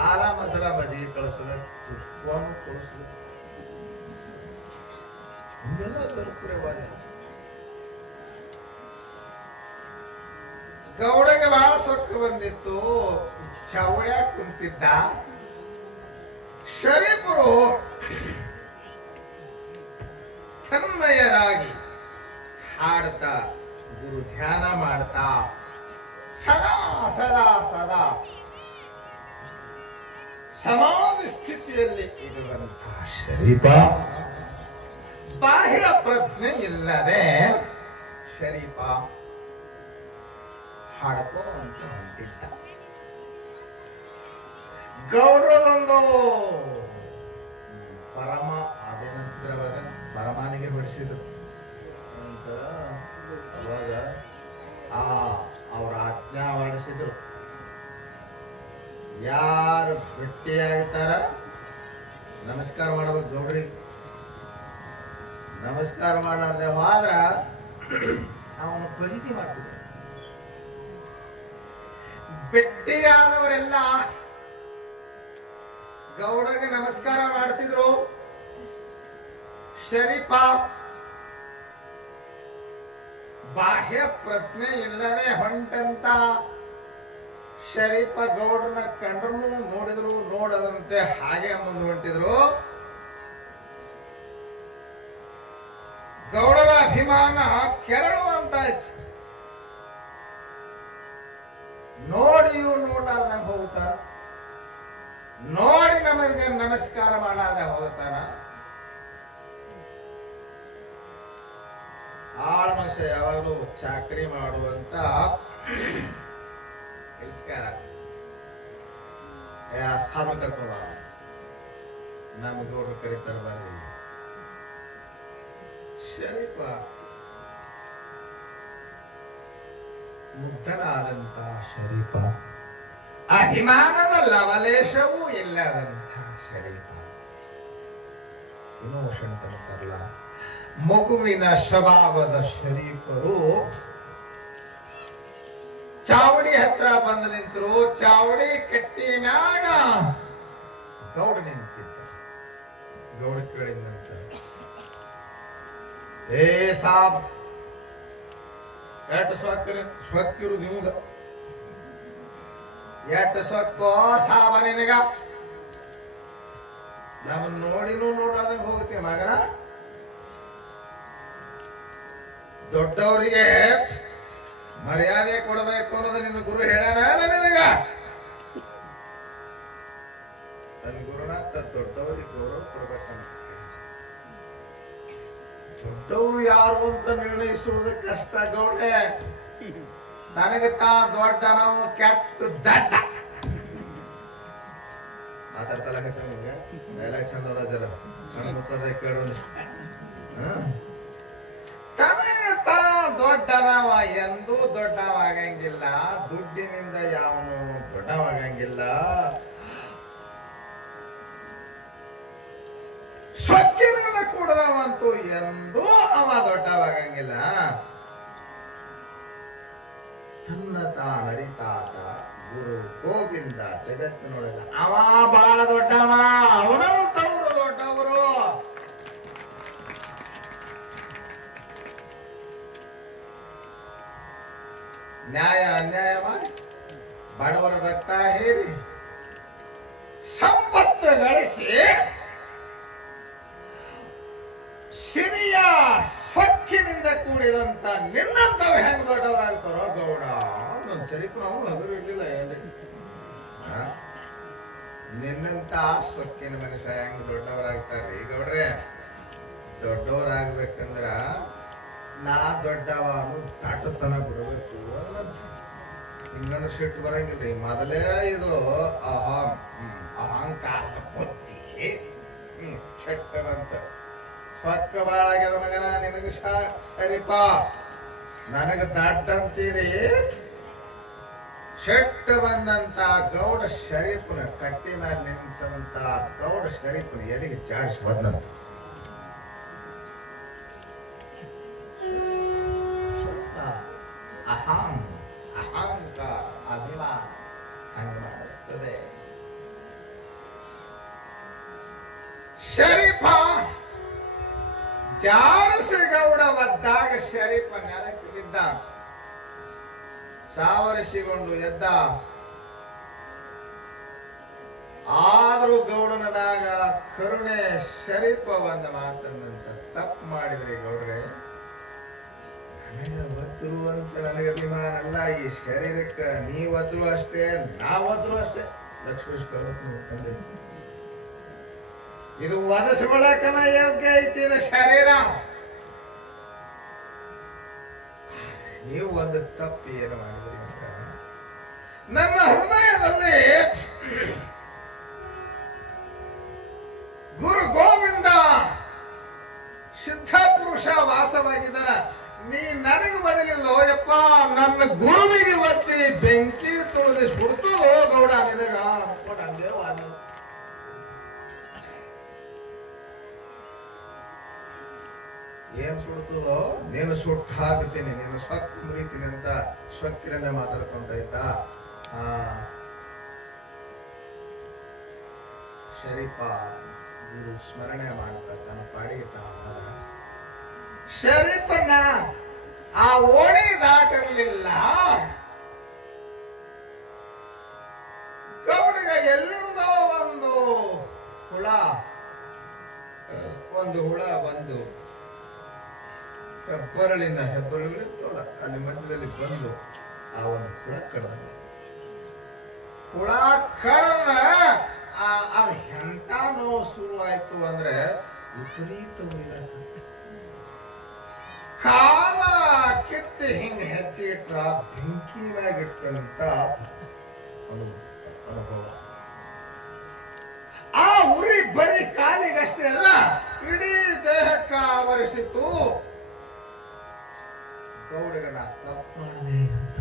ಹಾಲ ಮಸರ ಮಜ್ಜಿಗೆ ಕಳಿಸ್ಬೇಕು ತುಪ್ಪವನ್ನು ಕಳಿಸ್ಬೇಕು ಇದೆಲ್ಲ ದೊರಕುರೇವಾದ ಗೌಡಗೆ ಬಹಳ ಸೊಕ್ಕ ಬಂದಿತ್ತು ಚೌಡ್ಯಾಗ ಕುಂತಿದ್ದ ಶರೀಫರು ತನ್ಮಯರಾಗಿ ಹಾಡ್ತಾ ಗುರು ಧ್ಯಾನ ಮಾಡ್ತಾ ಸದಾ ಸದಾ ಸದಾ ಸಮಾಧಿ ಸ್ಥಿತಿಯಲ್ಲಿ ಇರುವಂತಹ ಶರೀಫ ಬಾಹ್ಯ ಪ್ರಜ್ಞೆ ಇಲ್ಲದೆ ಶರೀಫ ಹಾಡ್ಕೊಂತ ಹೊಂಟಿದ್ದ ಗೌಡ್ರದೊಂದು ಪರಮ ಅದೇನಂತಿರವಾಗ ಪರಮಾನಿಗೆ ಬಿಡಿಸಿದ್ರು ಅಂತ ಅವಾಗ ಅವ್ರ ಆಜ್ಞಾ ಹೊರಡಿಸಿದ್ರು ಯಾರು ಭೇಟಿಯಾಗ್ತಾರ ನಮಸ್ಕಾರ ಮಾಡ್ಬೇಕು ಗೌಡ್ರಿಗೆ ನಮಸ್ಕಾರ ಮಾಡಲಾರ್ದೆ ಹೋದ್ರ ಅವನು ಪ್ರಸಿದ್ಧಿ ಮಾಡ್ತಿದ್ರು ಭೇಟಿಯಾದವರೆಲ್ಲ ಗೌಡಗೆ ನಮಸ್ಕಾರ ಮಾಡ್ತಿದ್ರು ಶರೀಫ ಬಾಹ್ಯ ಪ್ರಜ್ಞೆ ಇಲ್ಲದೆ ಹೊಂಟಂತ ಶರೀಫ ಗೌಡ್ರನ್ನ ಕಂಡ್ರು ನೋಡಿದ್ರು ನೋಡದಂತೆ ಹಾಗೆ ಮುಂದೆ ಹೊಂಟಿದ್ರು ಗೌಡರ ಅಭಿಮಾನ ಕೆರಳುವಂತಾಯ್ತು ನೋಡಿ ಇವ್ರು ನೋಡ್ಲಾರ್ದಂಗ ಹೋಗ್ತಾರ ನೋಡಿ ನಮಗೆ ನಮಸ್ಕಾರ ಮಾಡಾರ್ದ ಹೋಗ್ತಾರ ಆಳ ಮನುಷ್ಯ ಯಾವಾಗಲೂ ಚಾಕರಿ ಮಾಡುವಂತ ನಮಸ್ಕಾರ ಸಾಮ ಕರ್ಕೊಂಡ ನಮ್ಮ ಗೌಡ್ರು ಕರೀತಾರ ಬಾರಿ ಶರೀಫ ಮುಗ್ಧನಾದಂತ ಶರೀಫ ಅಭಿಮಾನದ ಲವಲೇಶವೂ ಇಲ್ಲದಂತ ಶರೀಫ ಇಮೋಷನ್ ಅಂತಾರಲ್ಲ ಮಗುವಿನ ಸ್ವಭಾವದ ಶರೀಫರು ಚಾವಡಿ ಹತ್ರ ಬಂದು ನಿಂತರು ಚಾವಡಿ ಕಟ್ಟಿ ಮ್ಯಾಗ ಗೌಡ ನಿಂತಿದ್ದ ಗೌಡ ಕೇಳಿದಂತ ಏ ಸಾಬ್ ಎಟ್ ಸ್ವಕ್ಕಿರುದು ನಿಮ್ಗ ಎಟ್ ಸ್ವಕ್ಕೋ ಸಾಬ ನಿನಗ ನಮ್ಮನ್ನ ನೋಡಿನೂ ನೋಡೋದಂಗ ಹೋಗುತ್ತೆ ಮಗನ ದೊಡ್ಡವರಿಗೆ ಮರ್ಯಾದೆ ಕೊಡಬೇಕು ಅನ್ನೋದು ನಿನ್ನ ಗುರು ಹೇಳ್ಯಾನ ನಿನಗ ನನ್ನ ಗುರುನಾಥ ದೊಡ್ಡವರಿಗೆ ಗೌರವ ಕೊಡ್ಬೇಕಂತ ದೊಡ್ಡವರು ಯಾರು ಅಂತ ನಿರ್ಣಯಿಸುವುದು ಕಷ್ಟ ಗೌಡೆ ನನಗೆ ತಾ ದೊಡ್ಡ ನಾವು ಕೆಟ್ಟ ದಡ್ಡ ಮಾತಾಡ್ತಲ್ಲ ಡೈಲಾಗ್ ಚಂದ ಅದ ಜರ ಗೊತ್ತದ ಕೇಳೋಣ ತನಗೆ ತಾ ದೊಡ್ಡನವ ಎಂದೂ ದೊಡ್ಡವಾಗಂಗಿಲ್ಲ ದುಡ್ಡಿನಿಂದ ಯಾವನು ದೊಡ್ಡವಾಗಂಗಿಲ್ಲ ಸ್ವಚ್ಛನಿಂದ ಕೂಡದವಂತೂ ಎಂದೂ ಅವ ದೊಡ್ಡವಾಗಂಗಿಲ್ಲ ತನ್ನ ತಾನರಿತಾತ ಗುರು ಗೋವಿಂದ ಜಗತ್ತಿನೊಳಗ ಅವ ಬಹಳ ದೊಡ್ಡವ ಅವನಂತವರು ದೊಡ್ಡವರು ನ್ಯಾಯ ಅನ್ಯಾಯ ಮಾಡಿ ಬಡವರ ರಕ್ತ ಹೇರಿ ಸಂಪತ್ತು ಗಳಿಸಿ ಸಿರಿಯ ಸ್ವಚ್ಛನಿಂದ ಕೂಡಿದಂತ ನಿನ್ನಂತವ್ರು ಹೆಂಗ್ ದೊಡ್ಡವರಾಗ್ತಾರೋ ಗೌಡ ಅಂತ ಶರೀಫ್ ನಾವು ಹಗರು ಇರ್ಲಿಲ್ಲ ಎಲ್ಲಿ ನಿನ್ನಂತ ಸೊಕ್ಕಿನ ಮನುಷ್ಯ ಹೆಂಗ್ ದೊಡ್ಡವರಾಗ್ತಾರ್ರಿ ಗೌಡ್ರೆ. ದೊಡ್ಡವರಾಗ್ಬೇಕಂದ್ರ ನಾ ದೊಡ್ಡವ ಅನ್ನೋದು ತಾಟತನ ಬಿಡಬೇಕು ಅನ್ನೋದು. ಇನ್ನೊಂದು ಸಿಟ್ಟು ಬರಂಗಿಲ್ರಿ. ಮೊದಲೇ ಇದು ಅಹಂಕಾರದ ಬುದ್ಧಿ ಶೆಟ್ಟರಂತ ಸ್ವಕ್ಕ ಬಾಳ ಆಗ್ಯದ ಮಗನ ನಿನಗ ಸರಿಪ ನನಗ ದಾಟಂತೀರಿ. ಶೆಟ್ಟ ಬಂದಂತ ಗೌಡ ಶರೀಫನ ಕಟ್ಟಿ ಮೇಲೆ ನಿಂತಂತ ಗೌಡ ಶರೀಫನ ಎದೆಗೆ ಚಾಡಿಸಿ ಬಂದಂತ ಅಹಂಕಾರ ಅಭಿಮಾನ ಹಂಗ ಮಾಡಿಸ್ತದೆ. ಶರೀಫ ಜಾರಸಿ ಗೌಡ ಒದ್ದಾಗ ಶರೀಫ ನೆಲಕ್ಕೆ ಬಿದ್ದ. ಸಾವರಿಸಿಕೊಂಡು ಎದ್ದ. ಆದ್ರೂ ಗೌಡನಾಗ ಕರುಣೆ. ಶರೀಫ ಒಂದ ಮಾತನ್ನಂತ ತಪ್ಪು ಮಾಡಿದ್ರಿ ಗೌಡ್ರೆ. ನನಗ ಒದ್ರು ಅಂತ ನನಗೆ ಅಭಿಮಾನ ಅಲ್ಲ. ಈ ಶರೀರಕ್ಕೆ ನೀವದ್ರು ಅಷ್ಟೇ ನಾವದ್ರು ಅಷ್ಟೇ. ಲಕ್ಷ್ಮೀ ಇದು ಒದಸ್ಕೊಳಕನ ಯೋಗ್ಯ ಐತಿ ಶರೀರ. ನೀವು ಒಂದು ತಪ್ಪು ಏನು ಮಾಡಿದ್ರಿ ಅಂತ ನನ್ನ ಹೃದಯದಲ್ಲಿ ಗುರು ಗೋವಿಂದ ಸಿದ್ಧ ಪುರುಷ ವಾಸವಾಗಿದ್ದಾನ. ನೀ ನನಗೆ ಬದಲಿಲ್ಲೋ ಯಪ್ಪ. ನನ್ನ ಗುರುವಿಗೆ ಒತ್ತಿ ಬೆಂಕಿ ತುಳಿದು ಸುಡ್ತು ಗೌಡ ನಿನಗ ಏನ್ ಸುಡ್ತದೋ ನೀನು ಸುಟ್ಟು ಹಾಕ್ತೀನಿ, ನೀನು ಸ್ವಕ್ ಮುರಿತೀನಿ ಅಂತ ಸ್ವಕ್ಕಿರನ್ನೇ ಮಾತಾಡ್ಕೊಂತ ಇದ್ದ. ಶರೀಫ ಗುರು ಸ್ಮರಣೆ ಮಾಡ್ತಾ ತನ್ನ ಪಾಡಿಗೆ ತಾವ ಶರೀಫನ್ನ ಆ ಓಣಿ ದಾಟಿರ್ಲಿಲ್ಲ. ಗೌಡಿಗ ಎಲ್ಲಿಂದೋ ಒಂದು ಹುಳ ಬಂದು ಹೆಬ್ಬರಳಿರ್ತವಲ್ಲ ಅಲ್ಲಿ ಮಧ್ಯದಲ್ಲಿ ಬಂದು ಆ ಒಂದು ಹುಳ ಕಡದ ಅದು ಎಂತ ನೋವು ಶುರುವಾಯ್ತು ಅಂದ್ರೆ ವಿಪರೀತ ಕಾಲ ಕಿತ್ತಿ ಹಿಂಗ ಹೆಚ್ಚಿಟ್ರ ಬೆಂಕಿನಾಗಿಟ್ಟಂತ ಅನುಭವ. ಆ ಉರಿ ಬರೀ ಕಾಲಿಗಷ್ಟೇ ಅಲ್ಲ ಇಡೀ ದೇಹಕ್ಕ ಆವರಿಸಿತು. ಗೌಡಗನ ತಪ್ಪು ಮಾಡದೆ ಅಂತ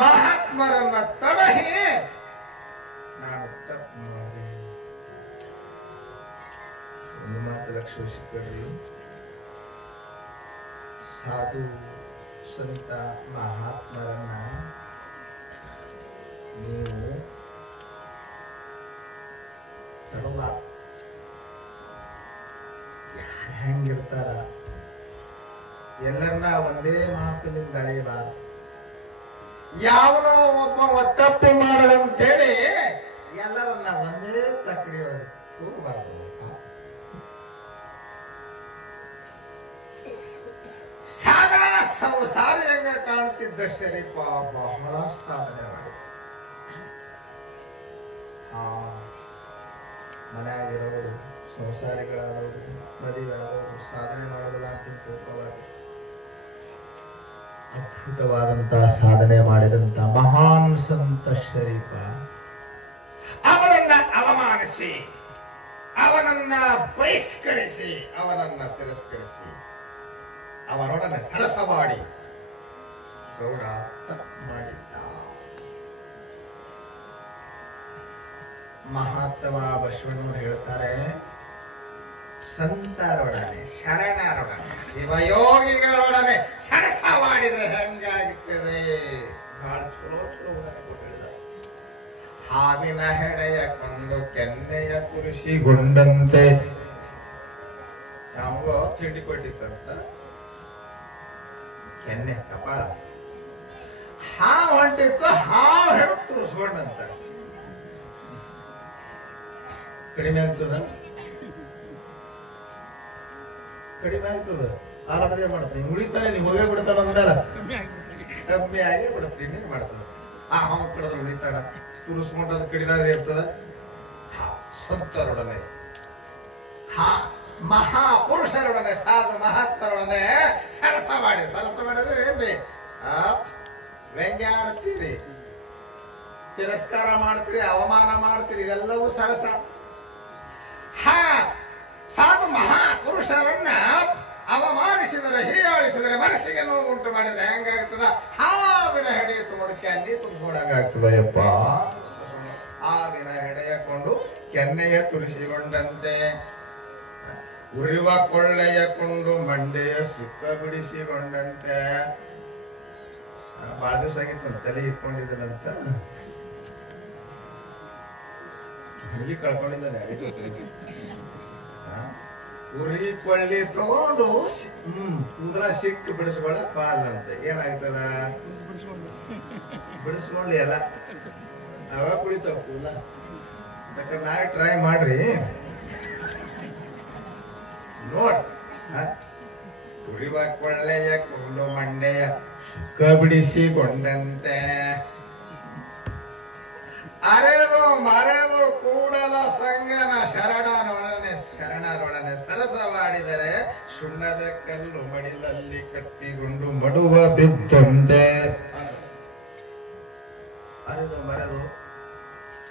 ಮಹಾತ್ಮರನ್ನ ತಡಹಿ ನಾನು ತಪ್ಪು ಮಾಡಿದೆ. ಒಂದು ಮಾತು ಲಕ್ಷ್ಮಿಸಿಕೊಳ್ಳಿ. ಸಾಧು ಸಂತ ಮಹಾತ್ಮರನ್ನ ನೀವು ತಡಬಾರ್ದು. ಹೆಂಗಿರ್ತಾರ ಎಲ್ಲರನ್ನ ಒಂದೇ ಮಾತಿನಿಂದ ಅಳೆಯಬಾರ್ದು. ಯಾವನೋ ಒಬ್ಬ ತಪ್ಪು ಮಾಡದಂತೇಳಿ ಎಲ್ಲರನ್ನ ಒಂದೇ ತಕ್ಕಡಿಯೊಳಗೆ ತೂಗಬಾರ್ದು. ಸಾದಾ ಸಂಸಾರಿಯಂಗ ಕಾಣ್ತಿದ್ದ ಶರೀಫ ಬಹಳ ಸಾಧನೆ ಮಾಡಿ ಮನೆಯಾಗಿರೋರು ಸಂಸಾರಿಗಳಾದವರು ಮದುವೆಯಾದವರು ಸಾಧನೆ ಮಾಡೋದಿಲ್ಲ ಅಂತ ತಿಳ್ಕೋಬಾರ್ದು. ಅದ್ಭುತವಾದಂತಹ ಸಾಧನೆ ಮಾಡಿದಂತ ಮಹಾನ್ ಸಂತ ಶರೀಫ ಅವನನ್ನ ಅವಮಾನಿಸಿ, ಅವನನ್ನ ಬಹಿಷ್ಕರಿಸಿ, ಅವನನ್ನ ತಿರಸ್ಕರಿಸಿ, ಅವನೊಡನೆ ಸರಸವಾಡಿ ಗೌಡ ತಪ್ಪು ಮಾಡಿದ್ದ. ಮಹಾತ್ಮ ಬಸವಣ್ಣವರು ಹೇಳ್ತಾರೆ, ಸಂತರೊಡನೆ ಶರಣರೊಡನೆ ಶಿವಯೋಗಿಗಳೊಡನೆ ಸರಸವಾಡಿದ್ರೆ ಹೆಂಗಾಗುತ್ತದೆ. ಬಹಳ ಚಲೋ ಹಾವಿನ ಹೆಡೆಯ ಕೊಂದು ಕೆನ್ನೆಯ ತುಳಸಿಗೊಂಡಂತೆ ಯಾವಾಗ ತಿಂಡಿ ಕೊಟ್ಟಿತ್ತಂತ ಕೆನ್ನೆ ಕಪಾಳ ಹಾವು ಹೊಂಟಿತ್ತು, ಹಾವು ಹೆಡು ತುರಿಸ್ಕೊಂಡಂತ. ಕಡಿಮೆ ಆಗ್ತದ ಕಡಿಮೆ ಆಗ್ತದ ಆರಾಮದೇ ಮಾಡ್ತಾನೆ. ಉಳಿತಾನೆ ನೀವು ಹೋಗೇ ಬಿಡ್ತಾನ ಅಂದಾರ ಕಮ್ಮಿ ಆಗಿ ಬಿಡುತ್ತೆ. ಇನ್ನೇನ್ ಮಾಡ್ತದ? ಆ ಹಾವು ಕಡಿದ್ರೆ ಉಳಿತಾರ, ತುರಿಸ್ಕೊಂಡದ ಕಡಿನಾದ್ರೆ ಇರ್ತದ. ಸಂತರೊಡನೆ, ಮಹಾಪುರುಷರೊಡನೆ, ಸಾಧು ಮಹಾತ್ಮರೊಡನೆ ಸರಸ ಮಾಡಿದ್ರೆ ಏನ್ರಿ? ವ್ಯಂಗ್ಯಾಡ್ತೀರಿ, ತಿರಸ್ಕಾರ ಮಾಡ್ತೀರಿ, ಅವಮಾನ ಮಾಡ್ತೀರಿ, ಇದೆಲ್ಲವೂ ಸರಸ. ಸಾಧು ಮಹಾಪುರುಷರನ್ನ ಅವಮಾನಿಸಿದರೆ, ಹೀಯಾಳಿಸಿದರೆ, ಮನಸ್ಸಿಗೆ ನೋವು ಉಂಟು ಮಾಡಿದ್ರೆ ಹೆಂಗಾಗ್ತದ? ಹಾವಿನ ಹೆಡೆ ನೋಡಿ ಕೆನ್ನೆ ತುರಿಸ್ಕೊಂಡಂಗಾಗ್ತದ. ಯಪ್ಪ, ಹಾವಿನ ಹೆಡೆಯಕೊಂಡು ಕೆನ್ನೆಯ ತುರಿಸಿಕೊಂಡಂತೆ, ಉರಿವ ಕೊಳ್ಳೆಯ ಕೊಂಡು ಮಂಡೆಯ ಸುಕ್ಕ ಬಿಡಿಸಿಕೊಂಡಂತೆ. ಬಹಳ ದಿವಸ ಆಗಿತ್ತು ತಲೆ ಇಟ್ಕೊಂಡಿದ್ದನಂತ, ಹುಡುಗಿ ಕಳ್ಕೊಂಡಿದ್ದಾನೆ. ಉರಿ ಕೊಳ್ಳಿ ತಗೊಂಡು ಕೂದಲ ಸಿಕ್ಕು ಬಿಡಿಸ್ಕೊಳ್ಳ ಕಾಲಂತೆ. ಏನಾಗ್ತದ? ಬಿಡಿಸ್ಕೊಳ್ಳಿ ಎಲ್ಲ ಅವ ಕುಳಿತಾವ ಕೂದಲ. ಬೇಕಾದ್ರೆ ನಾಳೆ ಟ್ರೈ ಮಾಡ್ರಿ, ನೋಡ್. ಉರಿವ ಕೊಳ್ಳೆಯ ಕೊಂಡು ಮಂಡೆಯ ಸುಕ್ಕ ಬಿಡಿಸಿಕೊಂಡಂತೆ, ಅರೆದು ಮರೆದು ಕೂಡಲ ಸಂಗನ ಶರಣರೊಡನೆ ಸರಸವಾಡಿದರೆ, ಸುಣ್ಣದ ಕಲ್ಲು ಮಡಿಲಲ್ಲಿ ಕಟ್ಟಿಕೊಂಡು ಮಡುವ ಬಿದ್ದಂತೆ. ಅರೆದು ಮರೆದು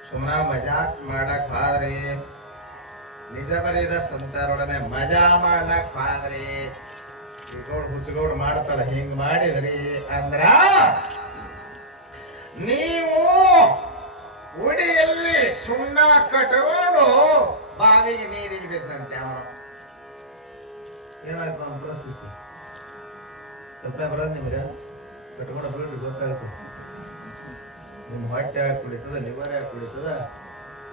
ಸುಮ್ಮನ ಮಜಾಕ್ ಮಾಡಕ್ ಹಾದ್ರಿ, ನಿಜ ಬರಿದ ಸಂತರೊಡನೆ ಮಜಾ ಮಾಡಕ್ ಹಾದ್ರಿ. ಈಗೋಡ್ ಹುಚ್ಚಗೋಡ್ ಮಾಡ್ತಾರ, ಹಿಂಗ್ ಮಾಡಿದ್ರಿ ಅಂದ್ರ ನೀವು ಉಡಿಯಲ್ಲಿ ಸುಣ್ಣ ಕಟ್ಕೊಂಡು ಬಾವಿಗೆ ನೀರಿಗೆ ಬಿದ್ದಂತೆ. ಅವನು ಏನಾಯ್ತು ಅವನ ಪರಿಸ್ಥಿತಿ? ಕಲ್ಪನೆ ಬರೋದು ನಿಮ್ಗೆ? ಕಟ್ಕೊಂಡು ಬಿಡ್ರಿ, ಗೊತ್ತಾಯ್ತು. ನಿಮ್ ಹೊಟ್ಟೆ ಯಾಕೆ ಕುಳಿತದ, ಲಿವರ್ ಯಾಕೆ ಕುಳಿತದ,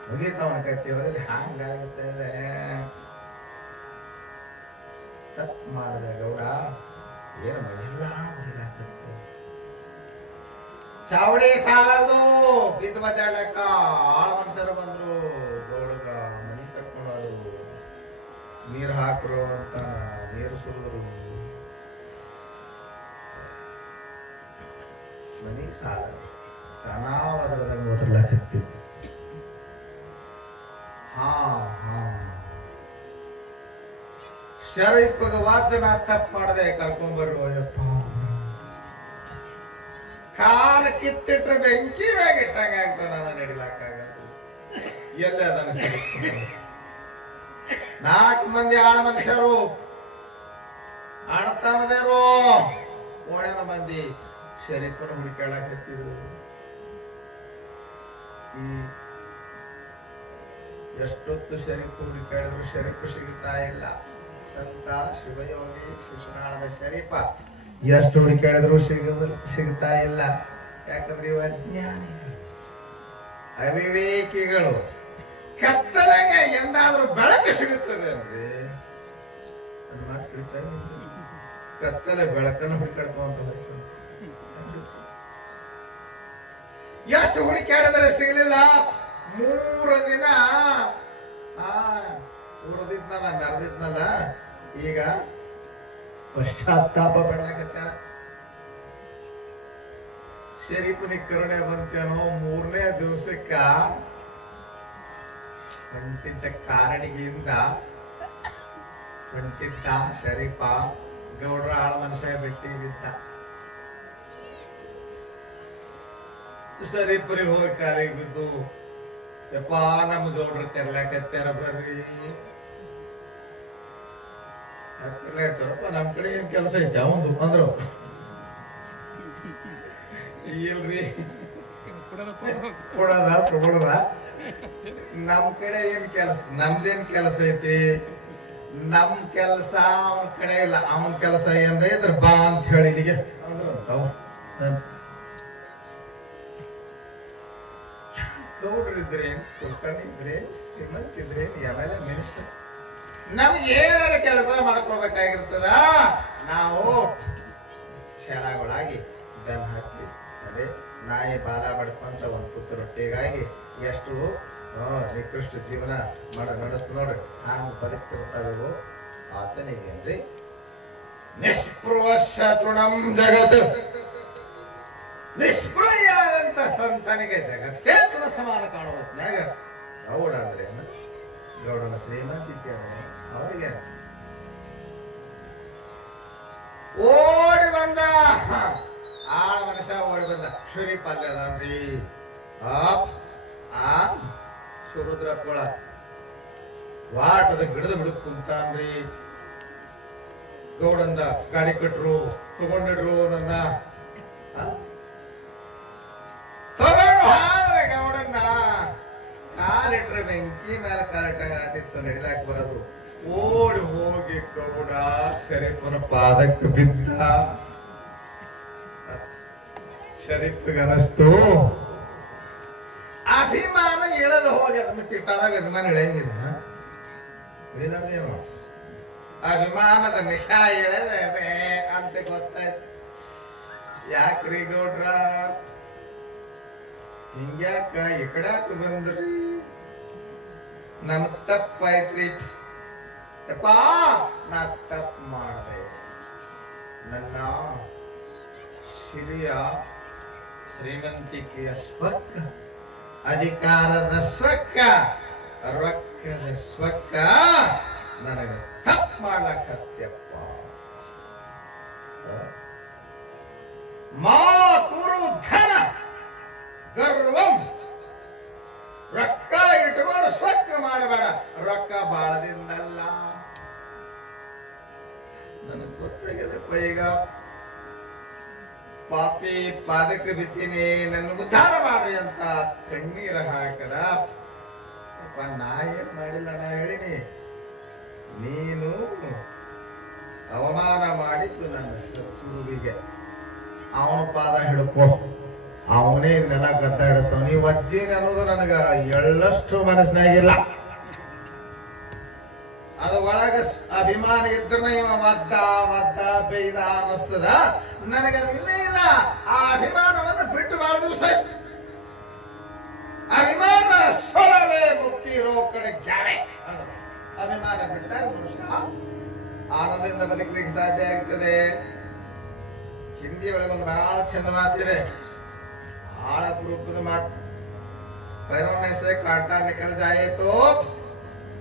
ಮುಗೀತವನ ಕತ್ತಿ ಹೋದ್ರೆ ಹಂಗಾಗುತ್ತೆ. ತಪ್ಪು ಮಾಡಿದೆ ಗೌಡ, ಏನು ಮಾಡಿಲ್ಲ ಮುಗಿಲಾಕತ್ತೆ. ಚಾವಡಿ ಸಾಲದು ಬಿದ್ದು ಬದ್ದಾಡಕ್ಕ ಆಳ ಮನುಷ್ಯರು ಬಂದ್ರು. ಗೌಡಗ ಮನಿ ಕಟ್ಕೊಂಡು ನೀರು ಹಾಕ್ರು ಅಂತ ನೀರು ಸುರಿದ್ರು. ಮನಿ ಸಾಲ ತಾನಾವದ್ರದಂಗ ಓದರ್ಲಾಕತ್ತಿ. ಶರೀಫಗ ವಾದನ ತಪ್ಪು ಮಾಡದೆ ಕರ್ಕೊಂಡ್ಬರ್ರು. ಅಯ್ಯಪ್ಪ, ಕಾಲ ಕಿತ್ತಿಟ್ರೆ ಬೆಂಕಿ ಮ್ಯಾಗ ಇಟ್ಟಂಗ ಆಗ್ತಾವ. ನಾನು ನಡಿಲಾಕಾಗಲ್ಲ. ಎಲ್ಲ ಅದನ್ನ ನಾಲ್ಕು ಮಂದಿ ಆಳ ಮನುಷ್ಯರು, ಅಣ್ಣತಮ್ಮದೇರು, ಓಣ್ಯನ ಮಂದಿ ಶರೀಫನ ಹುಡುಕಾಡಕತ್ತಿದ್ರು. ಎಷ್ಟೊತ್ತು ಶರೀಫ್ ಹುಡುಕಾಡಿದ್ರು ಶರೀಫ್ ಸಿಗುತ್ತಾ ಇಲ್ಲ. ಸಂತ ಶಿವಯೋಗಿ ಶಿಶುನಾಳದ ಶರೀಫ ಎಷ್ಟು ಹುಡುಕಾಡಿದ್ರು ಸಿಗುತ್ತಾ ಇಲ್ಲ. ಯಾಕಂದ್ರೆ ಇವ ಅಜ್ಞಾನಿ, ಅವಿವೇಕಿಗಳು. ಕತ್ತಲೆಗೆ ಎಂದಾದ್ರೂ ಬೆಳಕು ಸಿಗುತ್ತದೆ ಅಂದ್ರೆ ಕತ್ತಲೆ ಬೆಳಕನ್ನು ಹುಡುಕಾಡ್ಕೊಂತ ಎಷ್ಟು ಹುಡುಕಾಡಿದ್ರೆ ಸಿಗಲಿಲ್ಲ. 3 ದಿನ ಉರದಿದ್ನಲ್ಲ, ಮೆರೆದಿದ್ನಲ್ಲ, ಈಗ ಪಶ್ಚಾತ್ತಾಪ ಪಡ್ಲಾಕತ್ತಾರ. ಶರೀಫನಿಗೆ ಕರುಣೆ ಬಂತೇನೋ, 3ನೇ ದಿವಸಕ್ಕ ಹೊಂಟಿದ್ದ ಕಾರಣಿಗೆಯಿಂದ ಹೊಂಟಿದ್ದ ಶರೀಫ ಗೌಡ್ರ ಆಳ ಮನುಷ್ಯ ಬಿಟ್ಟಿ ಬಿದ್ದ. ಶರೀಫರಿಗೆ ಹೋಗಿ ಕಾಲಿಗೆ ಬಿದ್ದು, ಯಪ್ಪ ನಮ್ ಗೌಡ್ರ ಕರ್ಲಾಕತ್ತಾರ ಬರ್ರಿ. ನಮ್ ಕಡೆ ಏನ್ ಕೆಲಸ ಐತೆ ಅವಂದು ಅಂದ್ರು. ಇಲ್ರಿ ಕೊಡದ ತಗೊಳದ, ನಮ್ ಕಡೆ ಏನ್ ಕೆಲಸ, ನಮ್ದೇನ್ ಕೆಲಸ ಐತಿ? ನಮ್ ಕೆಲಸ ಅವನ್ ಕಡೆ ಇಲ್ಲ. ಅವನ್ ಕೆಲಸ ಏನ್ರಿ ಇದ್ರ ಬಾ ಅಂತ ಹೇಳಿ ಇಲ್ಲಿಗೆ ಅಂದ್ರು. ಗೌಡ್ರಿದ್ರೇನ್, ಕುಲಕರ್ಣಿದ್ರೇನ್, ಶ್ರೀಮಂತಿದ್ರೇನ್, ಯಾವೆಲ್ಲ ಮಿನಿಸ್ಟರ್, ನಮ್ಗೆ ಏನಾರ ಕೆಲಸ ಮಾಡ್ಕೋಬೇಕಾಗಿರ್ತದ. ನಾವು ಛಲಗಳಾಗಿ ಬೆನ್ ಹತ್ತಿ, ಅದೇ ನಾಯಿ ಬಾಲ ಬಡ್ಕೊಂತ ಒಂದು ತುತ್ತು ರೊಟ್ಟಿಗಾಗಿ ಎಷ್ಟು ನಿಕೃಷ್ಟ ಜೀವನ ನಡೆಸ್ತು ನೋಡ್ರಿ. ಹಾಂಗ್ ಬದುಕ್ತಿರ್ತಾವೆವು ಆತನಿಗೇನ್ರಿ ನಿಸ್ಪೃಹ ತೃಣಂ ಜಗತ್ ನಿಷ್ಪ್ರಿಯಾದಂತ ಸಂತನಿಗೆ ಜಗತ್ತೇತನ ಸಮಾನ ಕಾಣುವ ಹೊತ್ನ್ಯಾಗ ಗೌಡ ಅಂದ್ರೆ ಗೌಡನ ಶ್ರೀಮಂತಿಕೆ ಅವರಿಗೆ ಓಡಿ ಬಂದ ಆಳ ಮನುಷ್ಯ ಓಡಿ ಬಂದ ಶುರಿ ಪಲ್ಯದನ್ರಿ ಆ ಸುರುದ್ರ ಕೊಳ ವಾಟದ ಗಿಡದ ಬಿಡಕ್ ಕುಂತಾನ್ರಿ ಗೌಡಂದ ಗಾಡಿ ಕಟ್ರು ತಗೊಂಡಿಡ್ರು ನನ್ನ ತಗೊಂಡು ಹಾದ್ರೆ ಗೌಡನ್ನ ಕಾಲಿಟ್ರೆ ಬೆಂಕಿ ಮೇಲೆ ಕಾಲಿಟ್ಟಾಗತ್ತಿತ್ತು ನಡಿಲಾಕ್ ಬರೋದು ಓಡಿ ಹೋಗಿ ಗೌಡ ಶರೀಫನ ಪಾದಕ್ಕೆ ಬಿದ್ದ ಶರೀಫ್ಗನಸ್ತು ಅಭಿಮಾನ ಇಳದು ಹೋಗಿ ಅದನ್ನ ತಿಟ್ಟಾದಾಗ ಅಭಿಮಾನ ಇಳಂಗಿಲ್ಲ ಅಭಿಮಾನದ ನಿಶಾ ಇಳದೆ ಅಂತ ಗೊತ್ತಾಯ್ತು ಯಾಕ್ರಿ ಗೌಡ್ರ ಹಿಂಗ್ಯಾಕ ಈ ಕಡ್ಯಾಕ ಬಂದ್ರಿ ನನ್ ತಪ್ಪಾಯ್ತ್ರಿ ತಪ್ಪಾ ನಾ ತಪ್ಪು ಮಾಡಿದೆ ನನ್ನ ಸಿರಿಯ ಶ್ರೀಮಂತಿಕೆಯ ಸ್ವಕ್ಕ ಅಧಿಕಾರದ ಸ್ವಕ್ಕ ರೊಕ್ಕದ ಸ್ವಕ್ಕ ನನಗೆ ತಪ್ಪು ಮಾಡ್ಲಕ್ ಹಸ್ತ್ಯಪ್ಪ ಮಾ ಕುರು ಧನ ಗರ್ವಂ ರೊಕ್ಕ ಇಟ್ಕೊಂಡು ಸ್ವಕ್ಕ ಮಾಡಬೇಡ ರೊಕ್ಕ ಬಾಳದಿಂದಲ್ಲ ನನಗೆ ಗೊತ್ತಾಗ್ಯದಪ್ಪ ಈಗ ಪಾಪಿ ಪಾದಕ್ಕೆ ಬಿತ್ತೀನಿ ನನ್ನ ಉದ್ಧಾರ ಮಾಡ್ರಿ ಅಂತ ಕಣ್ಣೀರ ಹಾಕದ ನಾ ಏನ್ ಮಾಡಿಲ್ಲ ನಾ ಹೇಳಿನಿ ನೀನು ಅವಮಾನ ಮಾಡಿದ್ದು ನನ್ನ ಶತ್ರುವಿಗೆ ಅವನ ಪಾದ ಹಿಡ್ಕೋ ಅವನೇ ಇದನ್ನೆಲ್ಲ ಕತ್ತ ಹಿಡಿಸ್ತಾವ ನೀವು ಅಜ್ಜಿನ ಅನ್ನೋದು ನನಗ ಎಳ್ಳಷ್ಟು ಮನಸ್ಸಿನಾಗಿಲ್ಲ ಅದು ಒಳಗ ಅಭಿಮಾನ ಇದ್ರ ಇವ ಒದ್ದ ಬೈದ ಅನ್ನಿಸ್ತದ ನನಗದು ಇಲ್ಲೇ ಇಲ್ಲ ಆ ಅಭಿಮಾನವನ್ನು ಬಿಟ್ಟು ಬಹಳ ದಿವಸ ಅಭಿಮಾನ ಸೊಲವೇ ಮುಕ್ತಿ ಇರೋ ಕಡೆ ಗ್ಯಾರೆ ಅಭಿಮಾನ ಬಿಟ್ಟಾಗ ಮನುಷ್ಯ ಆನಂದದಿಂದ ಬದುಕಲಿಕ್ಕೆ ಸಾಧ್ಯ ಆಗ್ತದೆ ಹಿಂದಿ ಒಳಗೆ ಒಂದು ಬಹಳ ಚಂದ ಮಾತಿದೆ ಬಹಳ ಅಪರೂಪದ ಮಾತು पैरों से कांटा निकल जाए तो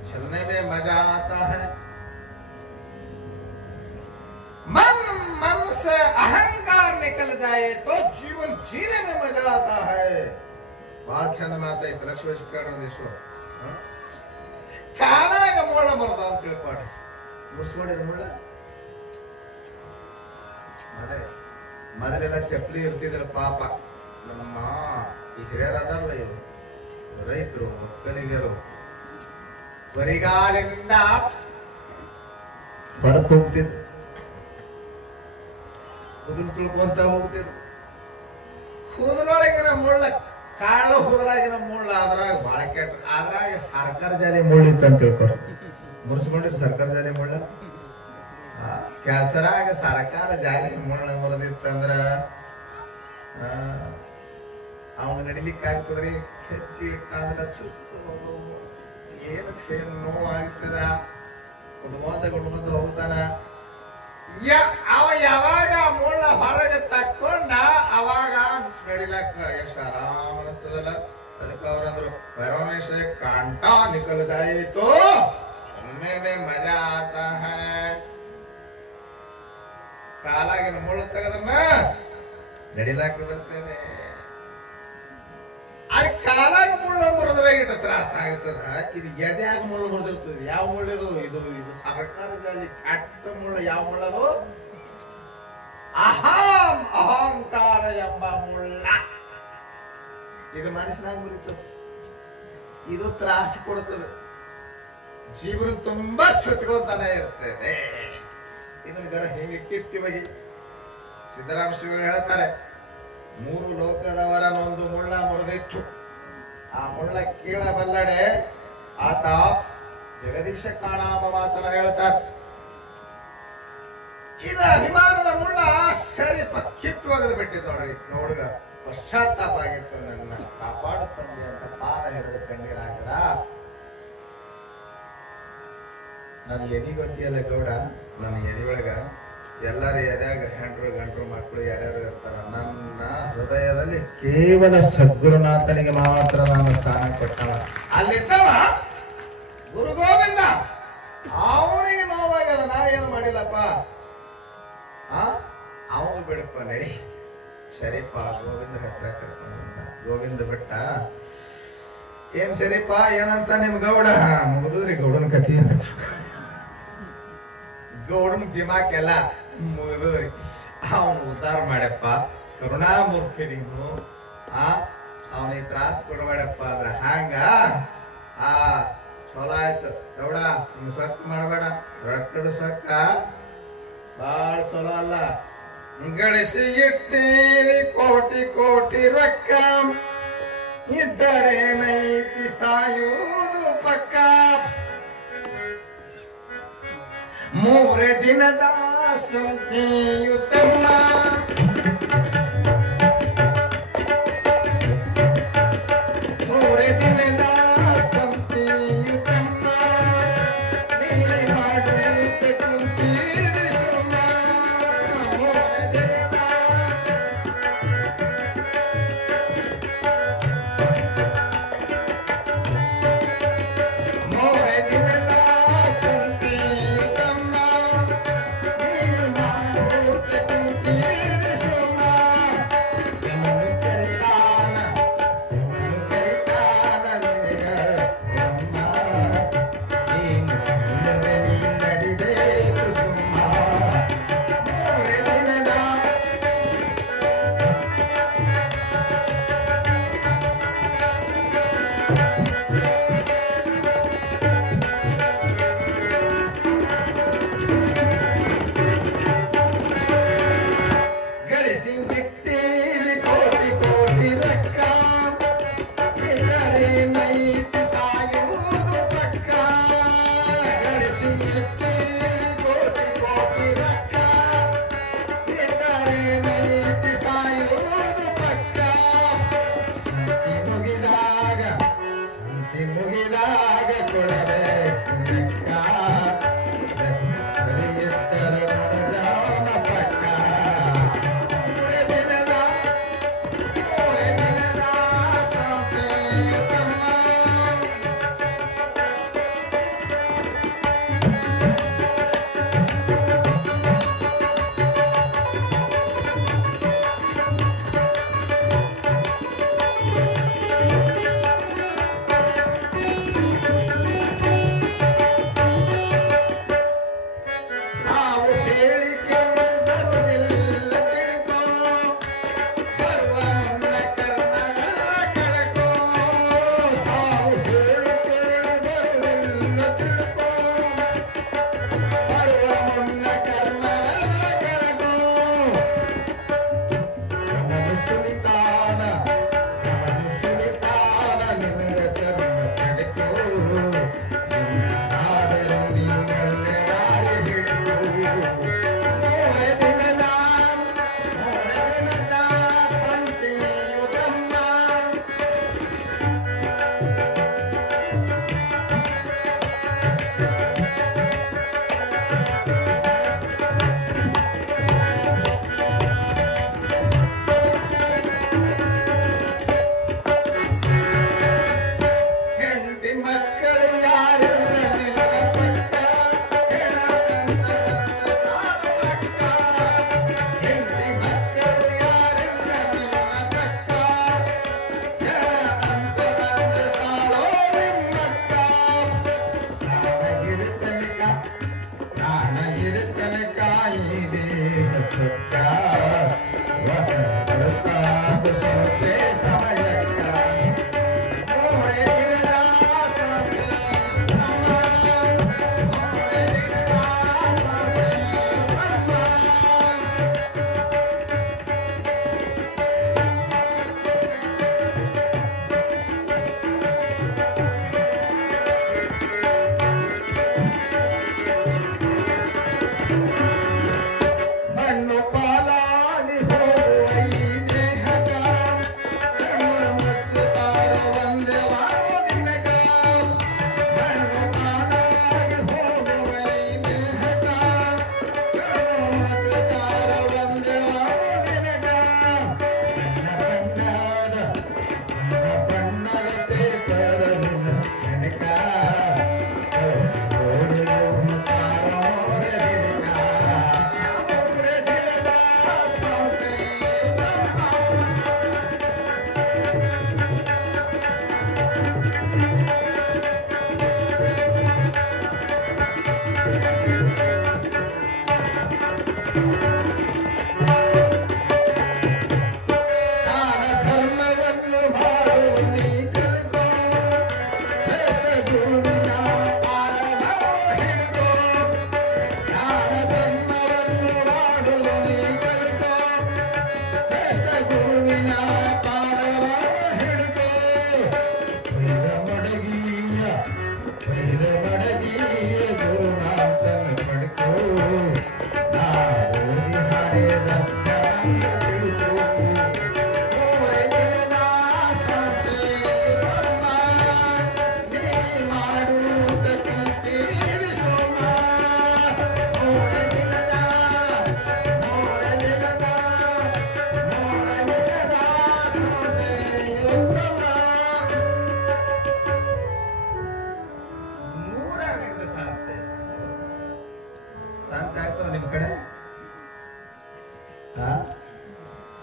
चलने में मजा आता है मन से अहंकार निकल जाए तो जीवन जीने में मजा आता है बहಳ ಚಂದ ಮಾತಾಯ್ತು ಲಕ್ಷ್ಮೇಶ್ವರ ಕಾಲಾಗ ಮುಳ್ಳ ಬರದ ಅಂತ ತಿಳ್ಪಾಡಿ ಮುರ್ಸ್ಕೊಂಡಿರ ಮುಳ್ಳ ಮೊದಲೆಲ್ಲ ಚಪ್ಪಲಿ ಇರ್ತಿದ್ರ ಪಾಪ ನಮ್ಮ ಈ ಹಿರಿಯರ್ ಅದಾರಲ್ಲ ಇವರು ರೈತರು ಒಕ್ಕಲಿಗರು ಬರಿಗಾಲಿನಿಂದ ಹೊರಕ್ ಹೋಗ್ತಿದ್ರು ಹುದುಲು ತುಳ್ಕೊಂತ ಹೋಗ್ತಿದ್ರು ಹುದುಲೊಳಗಿನ ಮುಳ್ಳ ಕಾಳು ಹುದುಲಾಗಿನ ಮುಳ್ಳ ಅದ್ರಾಗ ಬಾಳ ಕೆಟ್ಟ ಅದ್ರಾಗ ಸರ್ಕಾರ ಜಾಲಿ ಮುಳ್ಳಿತ್ತು ಅಂತ ತಿಳ್ಕೊಡ್ರಿ ಮುರ್ಸ್ಕೊಂಡಿರಿ ಸರ್ಕಾರ ಜಾಲಿ ಮುಳ್ಳ ಕೆಸರಾಗ ಸರ್ಕಾರ ಜಾಲಿ ಮುಳ್ಳ ಬರದಿತ್ತಂದ್ರ ಅವನು ನಡಿಲಿಕ್ಕೆ ಆಗ್ತದ್ರಿ ಹೆಚ್ಚಿ ಇಟ್ಟಾದ್ರ ಚುಚ್ಚುತ್ತದ ಏನು ಫೇನ್ ನೋವು ಆಗ್ತದ ಗುಣಮಂದ ಹೋಗ್ತಾನ ಅವ ಯಾವಾಗ ಮುಳ್ಳ ಹೊರಗೆ ತಕ್ಕೊಂಡ ಅವಾಗ ನಡಿಲಕ್ಕ ಎಷ್ಟು ಆರಾಮ ಅನಿಸ್ತದಲ್ಲ ಅದಕ್ಕೆ ಅವ್ರಂದ್ರು पैरों से कांटा निकल जाए तो चलने में मजा आता है ಕಾಲಾಗಿನ ಮುಳ್ಳು ತೆಗೆದನ್ನ ನಡಿಲಾಕ ಬರ್ತೇನೆ ಅಲ್ಲಿ ಕಾಲಾಗ ಮುಳ್ಳು ಮುರಿದ್ರೆ ಇಟ್ಟು ತ್ರಾಸ ಆಗ್ತದ ಇದು ಎದ್ಯಾಗ ಮುಳ್ಳು ಮುರಿದಿರ್ತದೆ ಯಾವ ಮುಳ್ಳಿದು ಇದು ಇದು ಸರ್ಕಾರ ಜಾಲಿ ಕೆಟ್ಟ ಮುಳ್ಳು ಯಾವ ಮುಳ್ಳದು ಅಹಂಕಾರ ಎಂಬ ಮುಳ್ಳ ಇದು ಮನಸ್ಸಿನಾಗ ಮುರಿತದ ಇದು ತ್ರಾಸ ಕೊಡ್ತದೆ ಜೀವನ ತುಂಬಾ ಚುಚ್ಕೊಂತಾನೆ ಇರ್ತದೆ ಇದನ್ನ ಜರ ಹಿಂಗೆ ಕಿತ್ತಿ ಬಗೆ ಸಿದ್ದರಾಮ ಶ್ರೀಗಳು ಹೇಳ್ತಾರೆ 3 ಲೋಕದವರನೊಂದು ಮುಳ್ಳ ಮುರಿದಿತ್ತು ಆ ಮುಳ್ಳ ಕೀಳಬಲ್ಲಡೆ ಆತ ಜಗದೀಶ ಕಾಣಾಮ ಮಾತನ್ನ ಹೇಳ್ತಾರೆ ಇದ ಅಭಿಮಾನದ ಮುಳ್ಳ ಸರಿ ಕಿತ್ತುವಗದು ಬಿಟ್ಟಿದ್ದು ನೋಡ್ರಿ ನೋಡುಗ ಪಶ್ಚಾತ್ತಾಪ ಆಗಿತ್ತು ನನ್ನ ಕಾಪಾಡುತ್ತಂದೆ ಅಂತ ಪಾದ ಹಿಡಿದು ಕಣ್ಣೀರ್ ಹಾಕದ ನನ್ನ ಎದಿ ಗೊತ್ತಿಯಲ್ಲ ಗೌಡ ನನ್ನ ಎದಿ ಒಳಗ ಎಲ್ಲರ ಎದ್ಯಾಗ ಹೆಂಡ್ರು ಗಂಡ್ರು ಮಕ್ಕಳು ಯಾರ್ಯಾರು ಇರ್ತಾರ ನನ್ನ ಹೃದಯದ ಮಠದಲ್ಲಿ ಕೇವಲ ಸದ್ಗುರುನಾಥನಿಗೆ ಮಾತ್ರ ನಾನು ಸ್ಥಾನ ಕೊಟ್ಟವ. ಅಲ್ಲಿದ್ದವ ಗುರು ಗೋವಿಂದ, ಅವನಿಗೆ ನೋವಾಗದ, ನಾ ಏನು ಮಾಡಿಲ್ಲಪ್ಪ. ಅವನು ಬಿಡಪ್ಪ, ನಡಿ ಸರಿಪ್ಪ ಗೋವಿಂದ ಹತ್ರ ಕರ್ಕೊಂಡ. ಗೋವಿಂದ ಬಿಟ್ಟ. ಏನ್ ಸರಿಪ್ಪ ಏನಂತ ನಿಮ್ ಗೌಡ? ಮುಗಿದ್ರಿ ಗೌಡನ ಕಥೆ. ಗೌಡನ ದಿಮಾಕೆಲ್ಲ ಮುಗಿದ್ರಿ. ಅವನು ಉದ್ಧಾರ ಮಾಡಪ್ಪ, ಕರುಣಾಮೂರ್ತಿ ನೀನು. ಅವನಿಗೆ ತ್ರಾಸ ಕೊಡಬೇಡಪ್ಪ ಅಂದ್ರ ಹಂಗ. ಚಲೋ ಆಯ್ತು ಗೌಡ, ನಿಮ್ ಸೊಕ್ಕ ಮಾಡಬೇಡ. ರೊಕ್ಕದ ಸೊಕ್ಕ ಬಾಳ ಚಲೋ ಅಲ್ಲ. ಗಳಿಸಿ ಇಟ್ಟೀರಿ ಕೋಟಿ ಕೋಟಿ ರೊಕ್ಕ, ಇದ್ದರೆ ನೈತಿ ಸಾಯುವುದು ಪಕ್ಕ. ಮೂರೇ ದಿನದ ಸಂತಿಯುತಮ್ಮ, ಮೂರೇ ದಿನದ ಸಂತಿಯುತಮ್ಮ, ನೀ ಮಾಡುತ್ತೆ ಕುಂತೀರಿ ಸುಮ್ಮ. ಮೂರೇ ದಿನದ ಸಂತಿಯುತಮ್ಮ, ನೀ ಮಾಡುತ್ತೆ ಕುಂತೀರಿ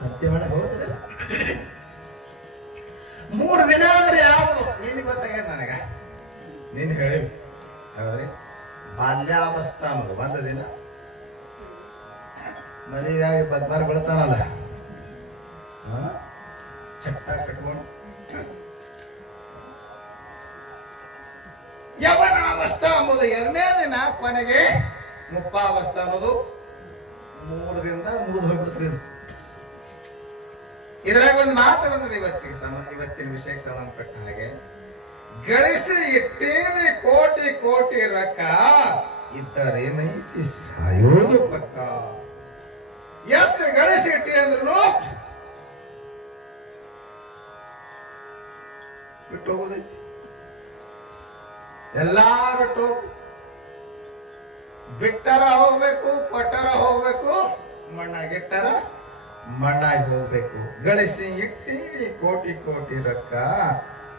ಸಂತೆ ಮಾಡಕ್ ಹೋದ್ರೆ 3 ದಿನ ಅಂದ್ರೆ ಯಾವುದು ನಿನಗೆ ಗೊತ್ತಾಗ್ಯದ ನನಗ. ನೀನ್ ಹೇಳಿ ಹೌದ್ರಿ. ಬಾಲ್ಯಾವಸ್ಥಾ ಅನ್ನೋದು 1 ದಿನ, ಮದುವೆಯಾಗಿ ಬದ್ಮಾರ್ ಬೀಳ್ತಾನಲ್ಲ ಚಟ್ಟ ಕಟ್ಕೊಂಡು ಯವನಾವಸ್ಥಾ ಅಂಬುದು 2ನೇ ದಿನ, ಕೊನೆಗೆ ಮುಪ್ಪಾವಸ್ಥಾ ಅನ್ನೋದು 3 ದಿನದ ಮುಗಿದು ಹೋಗ್ಬಿಡ್ತದೆ. ಇದ್ರಾಗ ಒಂದು ಮಾತು ಬಂದಿದೆ ಇವತ್ತಿನ ವಿಷಯಕ್ಕೆ ಸಂಬಂಧಪಟ್ಟ ಹಾಗೆ. ಗಳಿಸಿ ಇಟ್ಟೇನೆ ಕೋಟಿ ಕೋಟಿ ರೊಕ್ಕ ಇದ್ದರೇನೈತಿ ಸಾಯೋದು ಪಕ್ಕ. ಎಷ್ಟು ಗಳಿಸಿ ಇಟ್ಟಿ ಅಂದ್ರೂ ಬಿಟ್ಟು ಹೋಗೋದೈತಿ. ಎಲ್ಲಾ ಬಿಟ್ಟು ಬಿಟ್ಟರ ಹೋಗ್ಬೇಕು, ಕೊಟ್ಟರ ಹೋಗ್ಬೇಕು, ಮಣ್ಣಾಗಿಟ್ಟರ ಮಣ್ಣಾಗಿ ಹೋಗ್ಬೇಕು. ಗಳಿಸಿ ಇಟ್ಟಿವಿ ಕೋಟಿ ಕೋಟಿ ರೊಕ್ಕ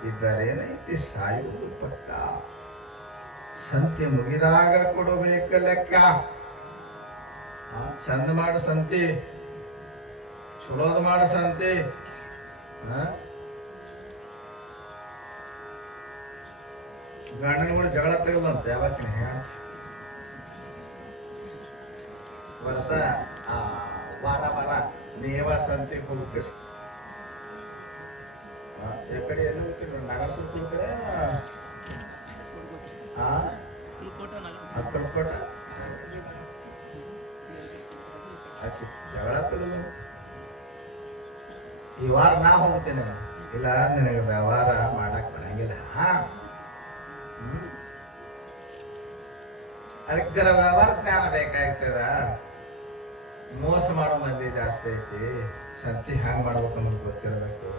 ಇದ್ದರೇನೈತಿ ಸಾಯುವುದು ಪಕ್ಕ. ಸಂತೆ ಮುಗಿದಾಗ ಕೊಡಬೇಕು ಲೆಕ್ಕ. ಚಂದ ಮಾಡು ಸಂತಿ, ಚಲೋದ್ ಮಾಡು ಸಂತಿ. ಗಂಡನ ಕೂಡ ಜಗಳ ತೆಗಲಂತ ಯಾವತ್ತಿನ ವರ್ಷ ವಾರ ನೇವ ಸಂತೆಗೆ ಹೋಗ್ತೀರಿ. ಕಡೆ ಎಲ್ಲಿ ಹೋಗ್ತೀರಿ? ನಗರಸೂರು ಕೊಡ್ತೀರ ಅಕ್ಕಲ್ಕೋಟ ಜಗಳ ತೆಗಲು. ಈ ವಾರ ನಾ ಹೋಗ್ತೇನೆ. ಇಲ್ಲ ನಿನಗೆ ವ್ಯವಹಾರ ಮಾಡಕ್ ಬರಂಗಿಲ್ಲ. ಅದಕ್ಕೆ ಜರ ವ್ಯವಹಾರ ಜ್ಞಾನ ಬೇಕಾಗ್ತದ. ಮೋಸ ಮಾಡೋ ಮಂದಿ ಜಾಸ್ತಿ ಐತಿ. ಸಂತಿ ಹ್ಯಾಂಗ್ ಮಾಡ್ಬೇಕು ಅನ್ನೋದು ಗೊತ್ತಿರಬೇಕು.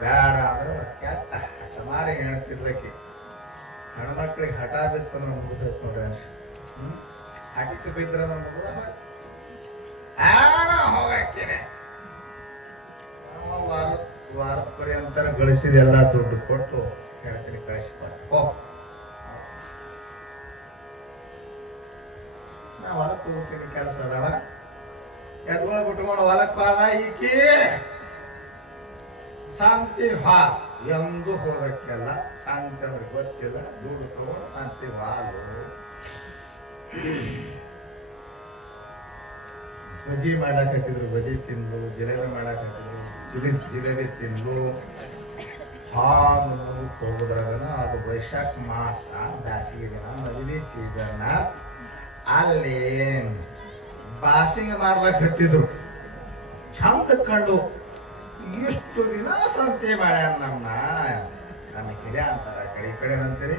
ಬೇಡ ಅಂದ್ರೆ ಕೆಟ್ಟ ಹಠಮಾರಿ ಹೇಳ್ತಿರ್ಲಕ್ಕಿ. ಹೆಣ್ಮಕ್ಳಿಗೆ ಹಠ ಬಿತ್ತಂದ್ರೆ ಮುಗಿದೈತ್ ನೋಡ್ರಿ ಅನ್ಸ. ಹಠಕ್ಕೆ ಬಿದ್ರಂದ್ರೆ ಮುಗಿದ ಹೋಗಕ್ಕೇನೆ. ವಾರದ ಪರ್ಯಂತರ ಗಳಿಸಿದ ಎಲ್ಲ ದುಡ್ಡು ಕೊಟ್ಟು ಹೇಳ್ತೀನಿ ಕಳಿಸ್ಬಾರ್ದು. ನಾ ಹೊಲಕ್ಕೆ ಹೋಗ್ತೀನಿ, ಕೆಲಸ ಅದಾವ. ಎತ್ಕೊಂಡು ಬಿಟ್ಕೊಂಡು ಹೊಲಕ್ಕೆ ಹೋದ ಈಕಿ ಶಾಂತಿ ಹಾ ಎಂದು ಹೋದಕ್ಕೆಲ್ಲ ಶಾಂತಿ ಅಂದ್ರೆ ಗೊತ್ತಿಲ್ಲ. ದುಡ್ಡು ತಗೊಂಡು ಶಾಂತಿ ಹಾಲು ಬಜಿ ಮಾಡಾಕತ್ತಿದ್ರು, ಬಜಿ ತಿಂದು. ಜಿಲೇಬಿ ಮಾಡಾಕತ್ತಿದ್ರು, ಜಿಲೇಬಿ ತಿಂದು. ಹಾಲು ಹೋಗೋದ್ರಾಗನ ಅದು ವೈಶಾಖ ಮಾಸ, ಬ್ಯಾಸಿಗೆ ದಿನ, ಮದುವೆ ಸೀಸನ್. ಅಲ್ಲಿ ಬಾಸಿಂಗ್ ಮಾರ್ಲಕ್ ಹತ್ತಿದ್ರು. ಚಂದ ಕಂಡು ಇಷ್ಟು ದಿನ ಸಂತೆ ಮಾಡ್ಯಾನ ನಮ್ಮ ಹಿರಿಯ ಅಂತಾರ. ಕಡೆ ಅಂತೀರಿ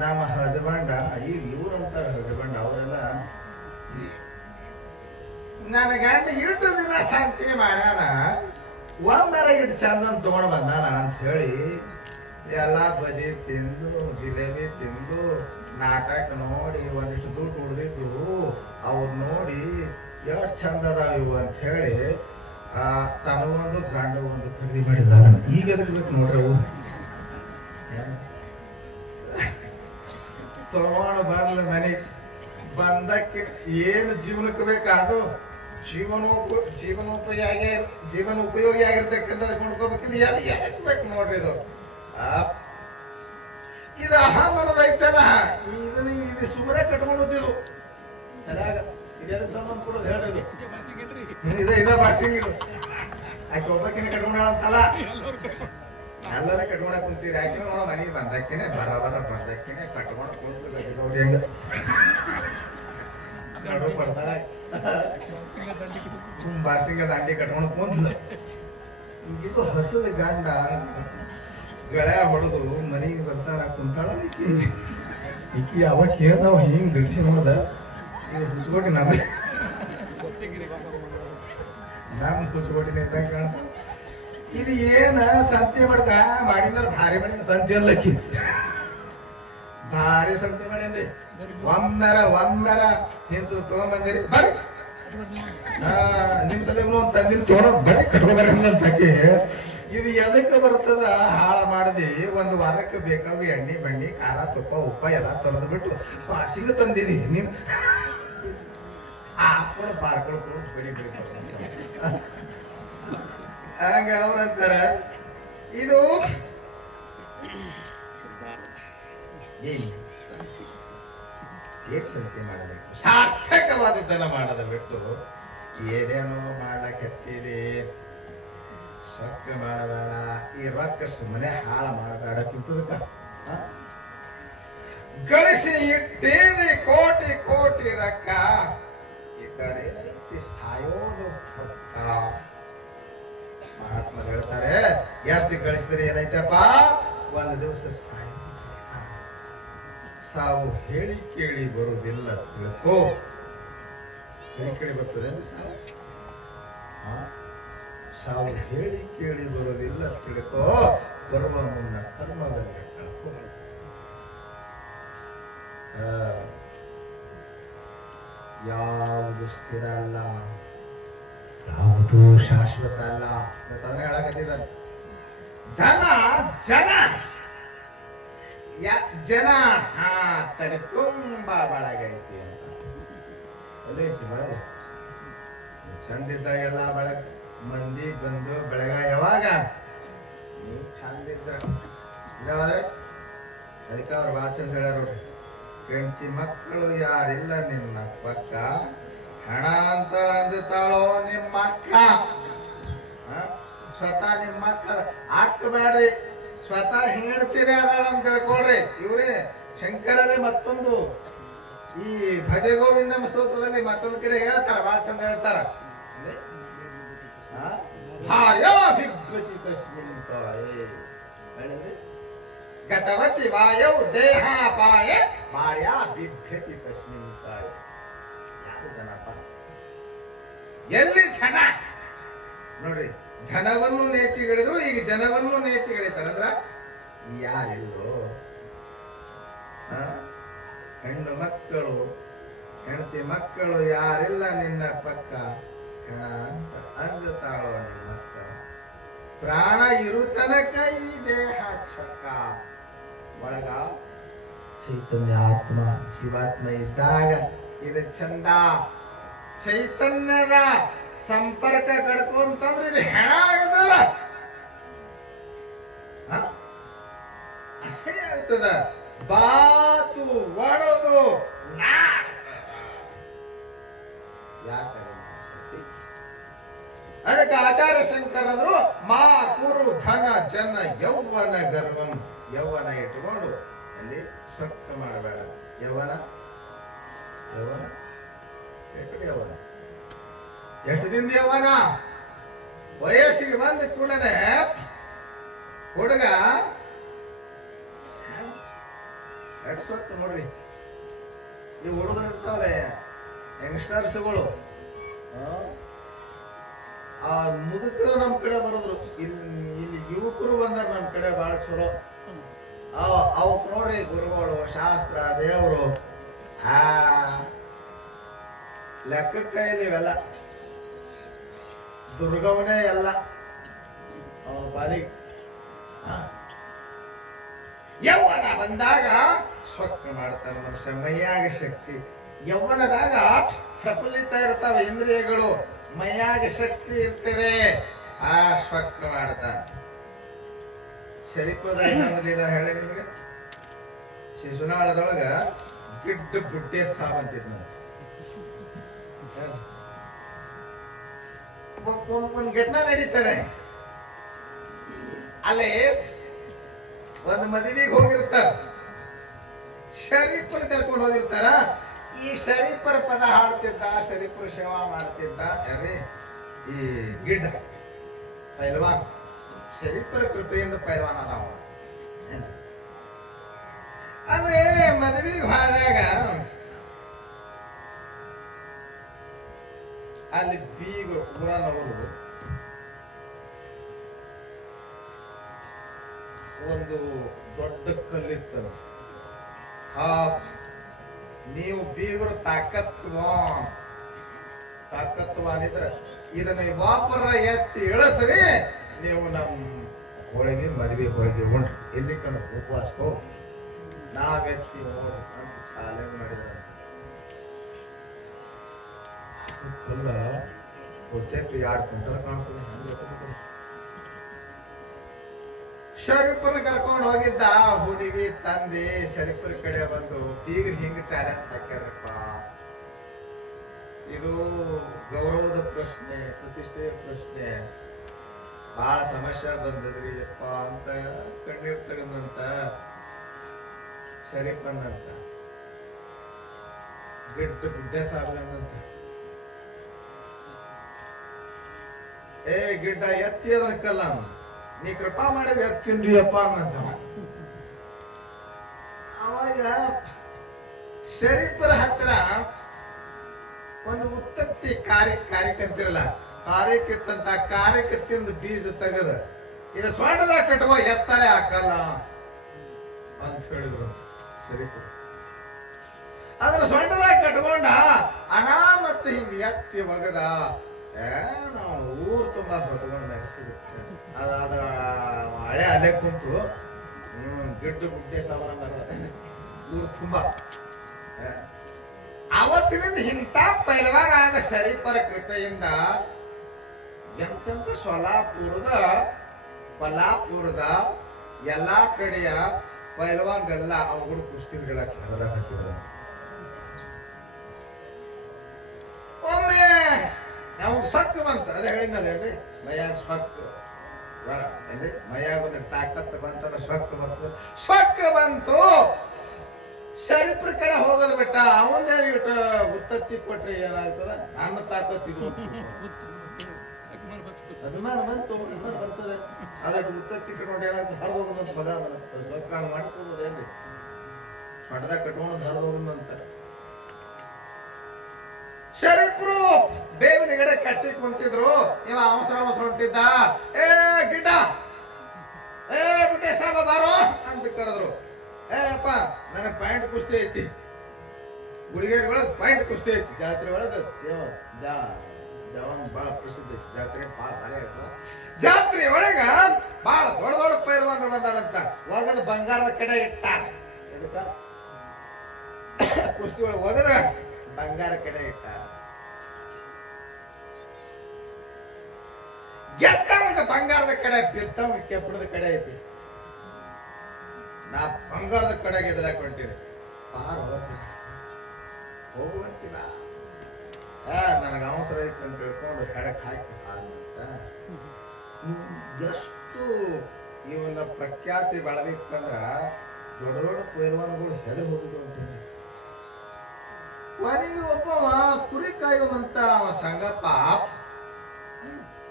ನಮ್ಮ ಹಸ್ಬೆಂಡ. ಈಗ ಇವ್ರಂತಾರ ಹಸ್ಬೆಂಡ್. ಅವರೆಲ್ಲ ನನ್ನ ಗಂಡ ಇಷ್ಟು ದಿನ ಸಂತೆ ಮಾಡ್ಯಾನ, ಒಂದರ ಇಟ್ಟು ಚಂದನ್ ತಗೊಂಡು ಬಂದಾನ ಅಂತ ಹೇಳಿ ಎಲ್ಲ ಬಜಿ ತಿಂದು, ಜಿಲೇಬಿ ತಿಂದು, ನಾಟಕ ನೋಡಿ ಒಂದಿಷ್ಟು ದುಡ್ಡು ಉಳಿದಿದ್ದು ಅವ್ರು ನೋಡಿ ಎಷ್ಟು ಚಂದ ಅದಾವ ಇವು ಅಂತ ಹೇಳಿ ತನಗೊಂದು ಗಂಡ ಒಂದು ಖರೀದಿ ಮಾಡಿದ್ದಾರ. ಈಗ ಎದಕ್ ಬೇಕು ನೋಡ್ರಿ ಅವು. ತಗೊಂಡು ಬಂದ ಮನೆಗೆ ಬಂದಕ್ಕೆ ಏನು ಜೀವನಕ್ಕೆ ಬೇಕಾದು ಜೀವನ ಉಪಯೋಗಿ ಆಗಿರ್ತಕ್ಕಂಥ ಕೊಂಡ್ಕೋಬೇಕಿಲ್ಲ. ಎದಕ್ ಬೇಕು ನೋಡ್ರಿ ಇದು. ಇದು ಅಹಮನದೈತಲ್ಲ, ಇದನ್ನ ಇದು ಸುಮ್ಮನೆ ಕಟ್ಕೊಂಡೋದಿದು ತಲೆಯಾಗ. ಇದೆದಕ್ಕೆ ಸಂಬಂಧ ಕೊಡೋದು ಹೇಳಿದ್ರು. ಇದ ಭಾಷೆಂಗ್ ಇದು. ಆಕೆ ಒಬ್ಬಕಿನ ಕಟ್ಕೊಂಡಂತಲ್ಲ, ಎಲ್ಲರ ಕಟ್ಕೊಂಡ ಕುಂತೀರಿ. ಆಕಿನ ನೋಡೋ ಮನೆಗೆ ಬಂದಕ್ಕಿನೇ ಬಂದಕ್ಕಿನೇ ಕಟ್ಕೊಂಡು ಕುಂತು ಗೌರಿ ಹಂಗ ಕಡು ಪಡ್ಸಾರ ಭಾಷೆಂಗ ದಾಂಡಿ ಕಟ್ಕೊಂಡು ಕುಂತ. ಇದು ಹಸದ ಗಂಡ ಗಳೆ ಹೊಡೆದು ಮನೆಗೆ ಬರ್ತಾರ ಕುಂತಾಳ. ಈಕಿ ಅವಾಗ ಕೇಳ್ದಾವ ಹಿಂಗ್ ದಿಡ್ಸಿ ನೋಡ್ದ. ಇದು ಹುಚ್ಕೋಟಿ ನಮ್ಮ ಹುಚ್ಕೋಟಿನ ಇದ್ದಂಗ ಕಾಣ್ತ. ಇದು ಏನ ಸಂತೆ ಮಾಡ್ಕ ಮಾಡಿದ್ರ ಭಾರಿ ಮಾಡಿದ ಸಂತೆ ಅಲ್ಲಕ್ಕಿ. ಭಾರಿ ಸಂತೆ ಮಾಡಿದ್ರಿ. ಒಮ್ಮೆರ ಇಂತ ತಗೊಂಬಂದಿರಿ. ಬರ್ರಿ ನಿಮ್ ಸಲ ಒಂದು ತಂದಿನ ತಗೊಂಡ ಬರೀ ಕಟ್ಕೊಬರ್ರಿ ಅಂತಕ್ಕೆ. ಇದು ಎದಕ್ಕೆ ಬರ್ತದ? ಹಾಳ ಮಾಡದಿ ಒಂದು ವಾರಕ್ಕೆ ಬೇಕಾಗ ಎಣ್ಣೆ ಬಣ್ಣಿ ಖಾರ ತುಪ್ಪ ಉಪ್ಪ ಎಲ್ಲ ತೊಳೆದು ಬಿಟ್ಟು ವಾಸಿಗೆ ತಂದಿದಿ. ನೀನ್ ಹಾಕೊಂಡು ಬಾರ್ಕೊಂಡು ಬಿಡಿ ಬಿಡಿ ಹಂಗ ಅವ್ರಂತಾರ ಇದು ಏನ್ ಸಂತೆ ಮಾಡಬೇಕು, ಸಾರ್ಥಕವಾದದ್ದನ್ನ ಮಾಡದ ಬಿಟ್ಟು ಏನೇನೋ ಮಾಡಕತ್ತೀರಿ. ಸೊಕ್ಕ ಮಾಡಬೇಡ, ಈ ರೊಕ್ಕ ಸುಮ್ಮನೆ ಹಾಳು ಮಾಡಬೇಡ. ಕಿಂತದಕ್ಕ ಗಳಿಸಿ ಇಟ್ಟೇವಿ ಕೋಟಿ ಕೋಟಿ ರೊಕ್ಕ, ಇದರೇನೈತಿ ಸಾಯೋದು ಪಕ್ಕ. ಮಹಾತ್ಮರು ಹೇಳ್ತಾರೆ, ಎಷ್ಟು ಗಳಿಸಿದ್ರೆ ಏನೈತಪ್ಪ, ಒಂದು ದಿವಸ ಸಾವು ಹೇಳಿ ಕೇಳಿ ಬರುವುದಿಲ್ಲ ತಿಳ್ಕೋ. ಹೇಳಿ ಕೇಳಿ ಬರ್ತದೆ ಸಾವು ಹೇಳಿ ಕೇಳಿ ಬರುವುದಿಲ್ಲ ತಿಳ್ಕೋ. ಬರುವ ಮುನ್ನ ಕರ್ಮದಲ್ಲಿ ಕಳ್ಕೋ. ಯಾವುದು ಸ್ಥಿರ ಅಲ್ಲ, ಯಾವುದು ಶಾಶ್ವತ ಅಲ್ಲ. ಹೇಳಕತ್ತಿದ್ದಾನೆ ಧನ ಜನ ಜನ ತಲೆ ತುಂಬಾ ಬಳಗೈತಿ ಅಂತ. ಅದೈತಿ ಬಳಗ ಚಂದಿದ್ದಾಗೆಲ್ಲ ಬಳಗ ಮಂದಿ ಬಂದು ಬೆಳಗ ಯಾವಾಗ ನೀ ಚಂದ ಇದ್ರ ಅದಕ್ಕೆ ಅವ್ರ ಭಾಳ ಚಂದ ಹೇಳ್ಯಾರ ನೋಡ್ರಿ. ಹೆಂಡತಿ ಮಕ್ಕಳು ಯಾರಿಲ್ಲ ನಿನ್ನ ಪಕ್ಕ, ಹಣ ಅಂತ ಅಂಜುತ್ತಾಳೋ ನಿಮ್ಮ ಅಕ್ಕ. ಸ್ವತಃ ನಿಮ್ಮ ಮಕ್ಕ ಹಾಕಬೇಡ್ರಿ, ಸ್ವತಃ ಹೇಳ್ತೀರಿ ಅದಾಳ ಅಂತ ತಿಳ್ಕೊಳ್ರಿ. ಇವ್ರೇ ಶಂಕರರೇ ಮತ್ತೊಂದು ಈ ಭಜ ಗೋವಿಂದಂ ಸ್ತೋತ್ರದಲ್ಲಿ ಮತ್ತೊಂದು ಕಡೆ ಹೇಳ್ತಾರ, ಭಾಳ ಚಂದ ಹೇಳ್ತಾರ. ಗತವತಿ ವಾಯೌ ದೇಹಾಪಾಯ ಭಾರ್ಯಾ ಬಿಭ್ಯತಿ ತಸ್ಮಿನ್ ಕಾಯ. ಯಾರು ಜನಪ್ಪ? ಎಲ್ಲಿ ಧನ ನೋಡ್ರಿ, ಧನವನ್ನು ನೇತಿಗಳಿದ್ರು, ಈಗ ಜನವನ್ನು ನೇತಿಗಳಿತಾರೆ. ಅಂದ್ರ ಯಾರಿಲ್ಲೋ ಹೆಣ್ಣು ಮಕ್ಕಳು ಹೆಂಡತಿ ಮಕ್ಕಳು ಯಾರಿಲ್ಲ ನಿನ್ನ ಪಕ್ಕ, ಹೆಣ ಅಂತ ಅಂಜುತ್ತಾಳೋ ನಿನ್ನಕ್ಕ. ಪ್ರಾಣ ಇರು ತನಕ ಈ ದೇಹ ಚಕ್ಕ. ಒಳಗ ಚೈತನ್ಯ ಆತ್ಮ ಶಿವಾತ್ಮ ಇದ್ದಾಗ ಇದು ಚಂದ. ಚೈತನ್ಯದ ಸಂಪರ್ಕ ಕಡ್ಕೊಂತಂದ್ರೆ ಇದು ಹೆಣ ಆಗದಲ್ಲ, ಅಸಹ್ಯ ಆಗ್ತದ. ಬಾತು ಒಡೋದು ಯಾಕೆ? ಅದಕ್ಕೆ ಆಚಾರ್ಯ ಶಂಕರ್ ಅಂದ್ರು, ಮಾ ಕುರು ಧನ ಜನ ಯೌವನ ಗರ್ವಂ. ಯೌವನ ಇಟ್ಟುಕೊಂಡು ಅಲ್ಲಿ ಸೊಕ್ಕ ಮಾಡಬೇಡ. ಯೌವನ ಯೌವನ ಯೌವನ ಎಷ್ಟು ದಿನ ಯೌವನ? ವಯಸ್ಸಿಗೆ ಬಂದ ಕೂಡಲೇ ಹುಡುಗ ಸೊಕ್ಕ ನೋಡ್ರಿ. ಈ ಹುಡುಗರು ಇರ್ತಾವ್ರೆ ಯಂಗ್ಸ್ಟರ್ಸ್ಗಳು, ಆ ಮುದುಕರು ನಮ್ ಕಡೆ ಬರೋದ್ರು. ಇಲ್ಲಿ ಯುವಕರು ಬಂದಾರ ನಮ್ ಕಡೆ ಬಹಳ ಚಲೋ. ಅವಕ್ ನೋಡ್ರಿ ಗುರುಗಳು, ಶಾಸ್ತ್ರ, ದೇವರು, ಲೆಕ್ಕ ಕೈಲಿ ಇವೆಲ್ಲ ದುರ್ಗವನೇ ಎಲ್ಲ ಅವನ ಬಾಲಿಗೆ. ಯೌವನ ಬಂದಾಗ ಸ್ವಚ್ಛ ಮಾಡ್ತಾನೆ ಮನುಷ್ಯ, ಮೈಯಾಗ ಶಕ್ತಿ. ಯೌವನದಾಗ ಪ್ರಫುಲ್ಲಿತ ಇರ್ತಾವ ಇಂದ್ರಿಯಗಳು, ಮೈಯಾಗ ಶಕ್ತಿ ಇರ್ತದೆ, ಆ ಸ್ವಚ್ಛ ಮಾಡ್ತಾನೆ. ಶರೀರದಾಗ ಹೇಳಿ ನಿಮ್ಗೆ, ಶಿಶುನಾಳದೊಳಗ ಗಿಡ್ಡ ಬುಡ್ಡೆ ಸಾಬ್ ಅಂತಿದ್ ನಾವು. ಒಂದ್ ಘಟನಾ ನಡೀತಾರೆ. ಅಲ್ಲಿ ಒಂದು ಮದುವೆಗೆ ಹೋಗಿರ್ತಾರ, ಶರೀಫರ್ ಕರ್ಕೊಂಡು ಹೋಗಿರ್ತಾರ. ಈ ಶರೀಫರ್ ಪದ ಹಾಡ್ತಿದ್ದ, ಶರೀಫರ್ ಸೇವಾ ಮಾಡ್ತಿದ್ದ ಯಾರೇ ಈ ಗಿಡ್ಡ ಪೈಲ್ವಾನ್. ಶರೀಫರ ಕೃಪೆಯಿಂದ ಪೈಲ್ವಾನ ನಾವು. ಅಲ್ಲೇ ಮದುವೆಗೆ ಹೋದಾಗ ಅಲ್ಲಿ ಬೀಗ ಊರನವರು ಒಂದು ದೊಡ್ಡ ಕಲ್ಲಿತ್ತಂತ. ನೀವು ಬೀಗರು ತಾಕತ್ವಾನಿದ್ರ ಇದನ್ನ ವಾಪರ ಎತ್ತಿ ಇಳಿಸ್ರಿ, ನೀವು ನಮ್ಮ ಹೋಳಿಗೆ ಮದುವೆ ಹೋಳಿಗೆ ಉಂಡ್ರಿ, ಎಲ್ಲಿ ಕಣ್ಣು ಉಪವಾಸಕೋ ನಾವೆತ್ತಿ ನೋಡ್ರಿ ಅಂತ ಚಾಲೆಂಜ್ ಮಾಡಿದ್ರ. ಕಲ್ಲ ಬಹುತೇಕ 2 ಕ್ವಿಂಟಲ್ ಕಾಣ್ತದೆ. ಶರೀಫ್ನ ಕರ್ಕೊಂಡು ಹೋಗಿದ್ದ ಹುಡುಗಿ ತಂದೆ ಶರೀಫ್ರ ಕಡೆ ಬಂದು ಈಗ ಹಿಂಗ ಚಾಲೆಂಜ್ ಹಾಕ್ಯಾರಪ್ಪ, ಇದು ಗೌರವದ ಪ್ರಶ್ನೆ, ಪ್ರತಿಷ್ಠೆಯ ಪ್ರಶ್ನೆ, ಬಹಳ ಸಮಸ್ಯೆ ಬಂದದ್ರಿ ಅಪ್ಪ ಅಂತ ಕಣ್ಣೀರ್ ತಗದಂತ ಶರೀಫನ್ನಂತ ಗಿಡ್ಡ ಬುಡ್ಡೆ ಸಾಬನಂತ ಏ ಗಿಡ್ಡ ಎತ್ತಿ ಅದಕ್ಕಲ್ಲ ನೀ ಕೃಪಾ ಮಾಡಿದ್ರೆ ಎತ್ತಿಂದ್ರಿ ಅಪ್ಪ ಅನ್ನಂತ. ಅವಾಗ ಶರೀಫರ ಹತ್ರ ಒಂದು ಉತ್ತತ್ತಿ ಕಾರ್ಯಕ್ಕಂತಿರಲ್ಲ, ಕಾರ್ಯಕ್ಕಿತ್ತಂತ ಕಾರ್ಯಕ್ಕೆ ತಿಂದು ಬೀಜ ತೆಗದ ಇದು ಸ್ವಂಡದಾಗ ಕಟ್ಟುವ ಎತ್ತಲೆ ಹಾಕಲ್ಲ ಅಂತ ಹೇಳಿದ್ರು ಶರೀಫರು. ಅದ್ರ ಸೊಂಟದಾಗ ಕಟ್ಕೊಂಡ ಅನಾಮತ್ ಹಿಂಗ ಎತ್ತಿ ಒಗದ ನಾವು ಊರು ತುಂಬಾ ಹೊತ್ಕೊಂಡು ನಡೆಸಿರುತ್ತೆ. ಅದ ಹಳೆ ಅಲೆ ಕುಂತು ಗಿಡ್ಡು ಬುಡ್ಡೆ ಸಾಮಾನ ಊರು ತುಂಬಾ. ಅವತ್ತಿನಿಂದ ಇಂಥ ಪೈಲ್ವಾನ ಆದ ಶರೀಫರ ಕೃಪೆಯಿಂದ ಎಂತೆಂತ ಕೊಲ್ಲಾಪುರದ ಎಲ್ಲಾ ಕಡೆಯ ಪೈಲ್ವಾನ್ರೆಲ್ಲ ಅವುಗಳು ಕುಸ್ತಿಗಳ ಕೆಳದಾಕತ್ತಿದ್ರು. ಒಮ್ಮೆ ನಮಗ್ ಸ್ವಕ್ ಬಂತ, ಅದೇ ಹೇಳಿದ್ನಲ್ಲ ಹೇಳ್ರಿ, ಮೈಯಾಗ ಸ್ವಕ್ ಏನ್ರಿ, ಮೈಯಾಗ ಒಂದು ತಾಕತ್ ಬಂತಂದ್ರೆ ಸ್ವಕ್ ಬರ್ತದ. ಸ್ವಕ್ ಬಂತು, ಶರೀಫ್ರ ಕಡೆ ಹೋಗೋದ್ ಬಿಟ್ಟ. ಅವನೇ ಇಟ್ಟು ಉತ್ತತ್ತಿ ಕೊಟ್ರೆ ಏನಾಗ್ತದ, ನನ್ನ ತಾಕತ್ತಿದ್ರು ಅಭಿಮಾನ ಬಂತು, ಅಭಿಮಾನ ಬರ್ತದೆ. ಅದಕ್ಕೆ ಉತ್ತತ್ತಿ ಕಟ್ಕೊಂಡು ಏನಾಗ್ತದೆ, ಹರಿದು ಹೋಗೋದಂತ ಪದ ಸ್ವಕ್ ಮಾಡ್ಕೋಬೋದೇನ್ರಿ, ಮಠದಾಗ ಕಟ್ಕೊಂಡು ಹರಿದು ಹೋಗೋದಂತ. ಶರೀಫ್ರು ಬೇವಿನ ಗಿಡ ಕಟ್ಟಿ ಕುಂತಿದ್ರು. ಇವ ಅವಸರ ಹೊಂಟಿದ್ದ. ಏ ಗಿಡ್ಡ, ಏ ಬಿಟ್ಟೆ ಸಾಬ ಬಾರೋ ಅಂತ ಕರೆದ್ರು. ಏ ಅಪ್ಪ ನನಗೆ ಪಾಯಿಂಟ್ ಕುಸ್ತಿ ಐತಿ, ಗುಡಿಗೇರಿ ಒಳಗೆ ಪಾಯಿಂಟ್ ಕುಸ್ತಿ ಐತಿ, ಜಾತ್ರೆ ಒಳಗೆ ದೇವನ್ ಬಹಳ ಪ್ರಸಿದ್ಧ ಐತಿ, ಜಾತ್ರೆ ಬಹಳ ಭಾರಿ ಆಗ್ತದ. ಜಾತ್ರೆ ಒಳಗ ಬಹಳ ದೊಡ್ಡ ದೊಡ್ಡ ಪೈಲ್ವಾನರು ಬಂದಾರಂತ. ಒಗದ ಬಂಗಾರದ ಕಡೆ ಇಟ್ಟ, ಎದಕ್ಕ ಕುಸ್ತಿ ಒಳಗೆ ಒಗದ್ರ ಬಂಗಾರ ಕಡೆ ಇಟ್ಟ. ಗೆದ್ದವಂಗ ಬಂಗಾರದ ಕಡೆ, ಬಿದ್ದವಂಗ ಕೆಪ್ಪಣದ ಕಡೆ ಐತಿ. ನಾ ಬಂಗಾರದ ಕಡೆ ಗೆದ್ದಲಾಕ ಹೊಂಟೀನಿ, ಹೋಗುವಂತಿಲ್ಲ. ನನಗ ಅವಸರ ಐತಿ ಅಂತ ಹೇಳ್ಕೊಂಡು ಹೆಡಕ್ ಹಾಕಿ ಅಂತ. ಎಷ್ಟು ಇವನ ಪ್ರಖ್ಯಾತಿ ಬೆಳೆದಿತ್ತಂದ್ರ ದೊಡ್ಡ ದೊಡ್ಡ ಪೈಲ್ವಾನ್ಗಳು ಹೆದರಿ ಹೋಗುದು ಅಂತೀನಿ. ಮನೆಗೆ ಒಬ್ಬ ಕುರಿ ಕಾಯುವಂತ ಸಂಗಪ್ಪ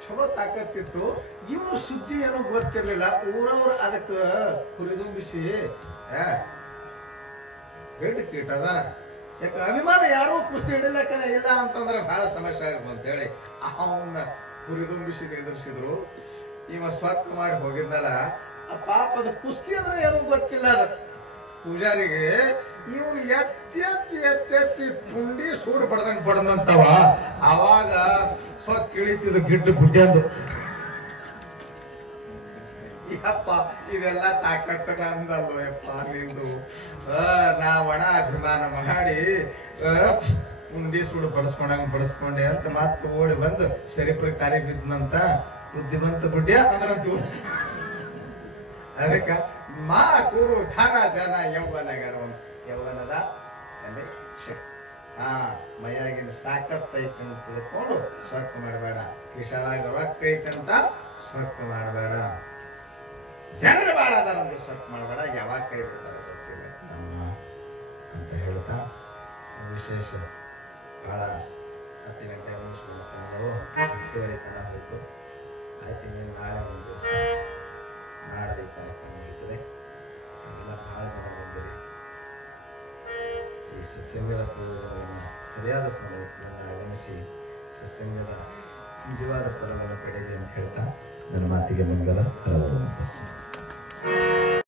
ಚಲೋ ತಾಕತ್ತಿತ್ತು. ಇವನು ಸುದ್ದಿ ಏನೋ ಗೊತ್ತಿರ್ಲಿಲ್ಲ. ಊರವ್ರು ಅದಕ್ಕೆ ಕುರಿದುಂಬಿಸಿ ಗಂಡು ಕೀಟ ಅದ, ಯಾಕೆ ಅಭಿಮಾನ ಯಾರೂ ಕುಸ್ತಿ ಹಿಡಿಲಕ್ಕನ ಇಲ್ಲ ಅಂತಂದ್ರೆ ಬಹಳ ಸಮಸ್ಯೆ ಆಗುತ್ತೆ ಅಂತೇಳಿ ಅವನ್ನ ಕುರಿದುಂಬಿಸಿ ನಿಂದಿರ್ಸಿದ್ರು. ಇವ ಸ್ವಕ್ ಮಾಡಿ ಹೋಗಿದ್ದಲ್ಲ, ಆ ಪಾಪದ ಕುಸ್ತಿ ಅಂದ್ರೆ ಏನೂ ಗೊತ್ತಿಲ್ಲ. ಅದ ಪೂಜಾರಿಗೆ ಇವನು ಎತ್ತಿ ಪುಂಡಿ ಸೂಡು ಬಡದಂತವ. ಅವಾಗ ಸ್ವಕ್ ಇಳಿತಿದ್ದು ಗಿಡ್ಡು ಬುಡ್ಡೆಂದು. ಯಪ್ಪ ಇದೆಲ್ಲ ತಾಕತ್ತ ನಂದಲ್ವ ಯಪ್ಪ ನಿಂದು, ನಾ ಒಣ ಅಭಿಮಾನ ಮಾಡಿ ಪುಂಡಿ ಸೂಡು ಬಡಿಸ್ಕೊಂಡೆ ಅಂತ ಮತ್ತೆ ಓಡಿ ಬಂದು ಶರೀಫ್ರ ಕಾಲಿ ಬಿದ್ದನಂತ. ಬುದ್ಧಿವಂತ ಬುಡ್ಡ್ಯ ಅಂದ್ರಂತೀವ್. ಅದಕ್ಕ ಮಾ ಕೂರು ಧನ ಜನ ಯೌವನದ ಅಂದ್ರೆ ಮೈಯಾಗಿನ ಸಾಕತ್ತೈತೆ ಅಂತ ತಿಳ್ಕೊಂಡು ಸ್ವರ್ಥ ಮಾಡಬೇಡ. ಕಿಶಾದಾಗ ರೊಕ್ಕ ಐತಂತ ಸ್ವರ್ಥ ಮಾಡಬೇಡ. ಜನರು ಬಾಳ ಅದಾರಂತ ಸ್ವರ್ಥ ಮಾಡಬೇಡ. ಯಾವಾಗ ಕೈ ಬಿಡ್ತಾರೆ ಗೊತ್ತಿಲ್ಲ ಅಂತ ಹೇಳ್ತಾ ವಿಶೇಷ ಬಹಳ 10 ಗಂಟೆ ಮುಗಿಸ್ಕೊಂಡು 10:30 ತನ ಹೋಯ್ತು. ಆಯ್ತು, ಇನ್ನೇನು ನಾಳೆ ಒಂದು ದಿವಸ ನಾಡದ ಈ ಕಾರ್ಯಕ್ರಮ ನಡೀತದೆ. ಎಲ್ಲ ಬಹಳ ಜನ ಬಂದಿರಿ. ಈ ಸತ್ಸಂಗದ ಪೂರ್ವಜರನ್ನು ಸರಿಯಾದ ಸಮಯಕ್ಕೆ ಆಗಮಿಸಿ ಸತ್ಸಂಗದ ನಿಜವಾದ ಫಲವನ್ನು ಪಡೆಯಲಿ ಅಂತ ಹೇಳ್ತಾ ನನ್ನ ಮಾತಿಗೆ ಮಂಗಲ ಹರವರು.